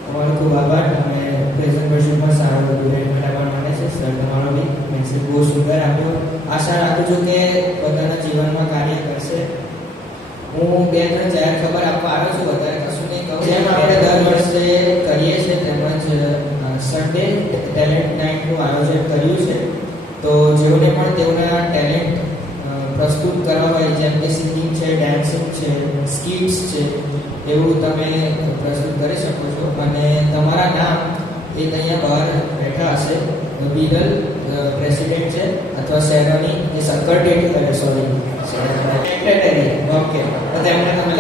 તમારો ખૂબ આભાર. અને પ્રેઝન્ટેશનમાં સારો ડોક્યુમેન્ટ માટે આભાર માને છે સર. તમારો બી મેસેજ બહુ સુંદર આપ્યો. આશા રાખું છું કે બધાના જીવનમાં કાર્ય કરશે. હું 2-3 જાહેર ખબર આપવા આવ્યો છું, વધારે કશું નહીં કહું. જેમ આપણે દર વર્ષે કરીએ છીએ તેમજ સન્ડે ટેલેન્ટ નાઇટનું આયોજન કર્યું છે. તો જેઓને પણ તેઓના ટેલેન્ટ પ્રસ્તુત કરવા હોય, જેમ કે સિંગિંગ છે, ડાન્સિંગ છે, સ્કિટ્સ છે, એવું તમે પ્રસ્તુત કરી શકો છો. અને તમારા નામ એ અહીંયા બહાર બેઠા હશે. બિદલ પ્રેસિડેન્ટ છે અથવા સેરેમની એ સેક્રેટરી, સોરી સેક્રેટરી, ઓકે, તો તેમને તમે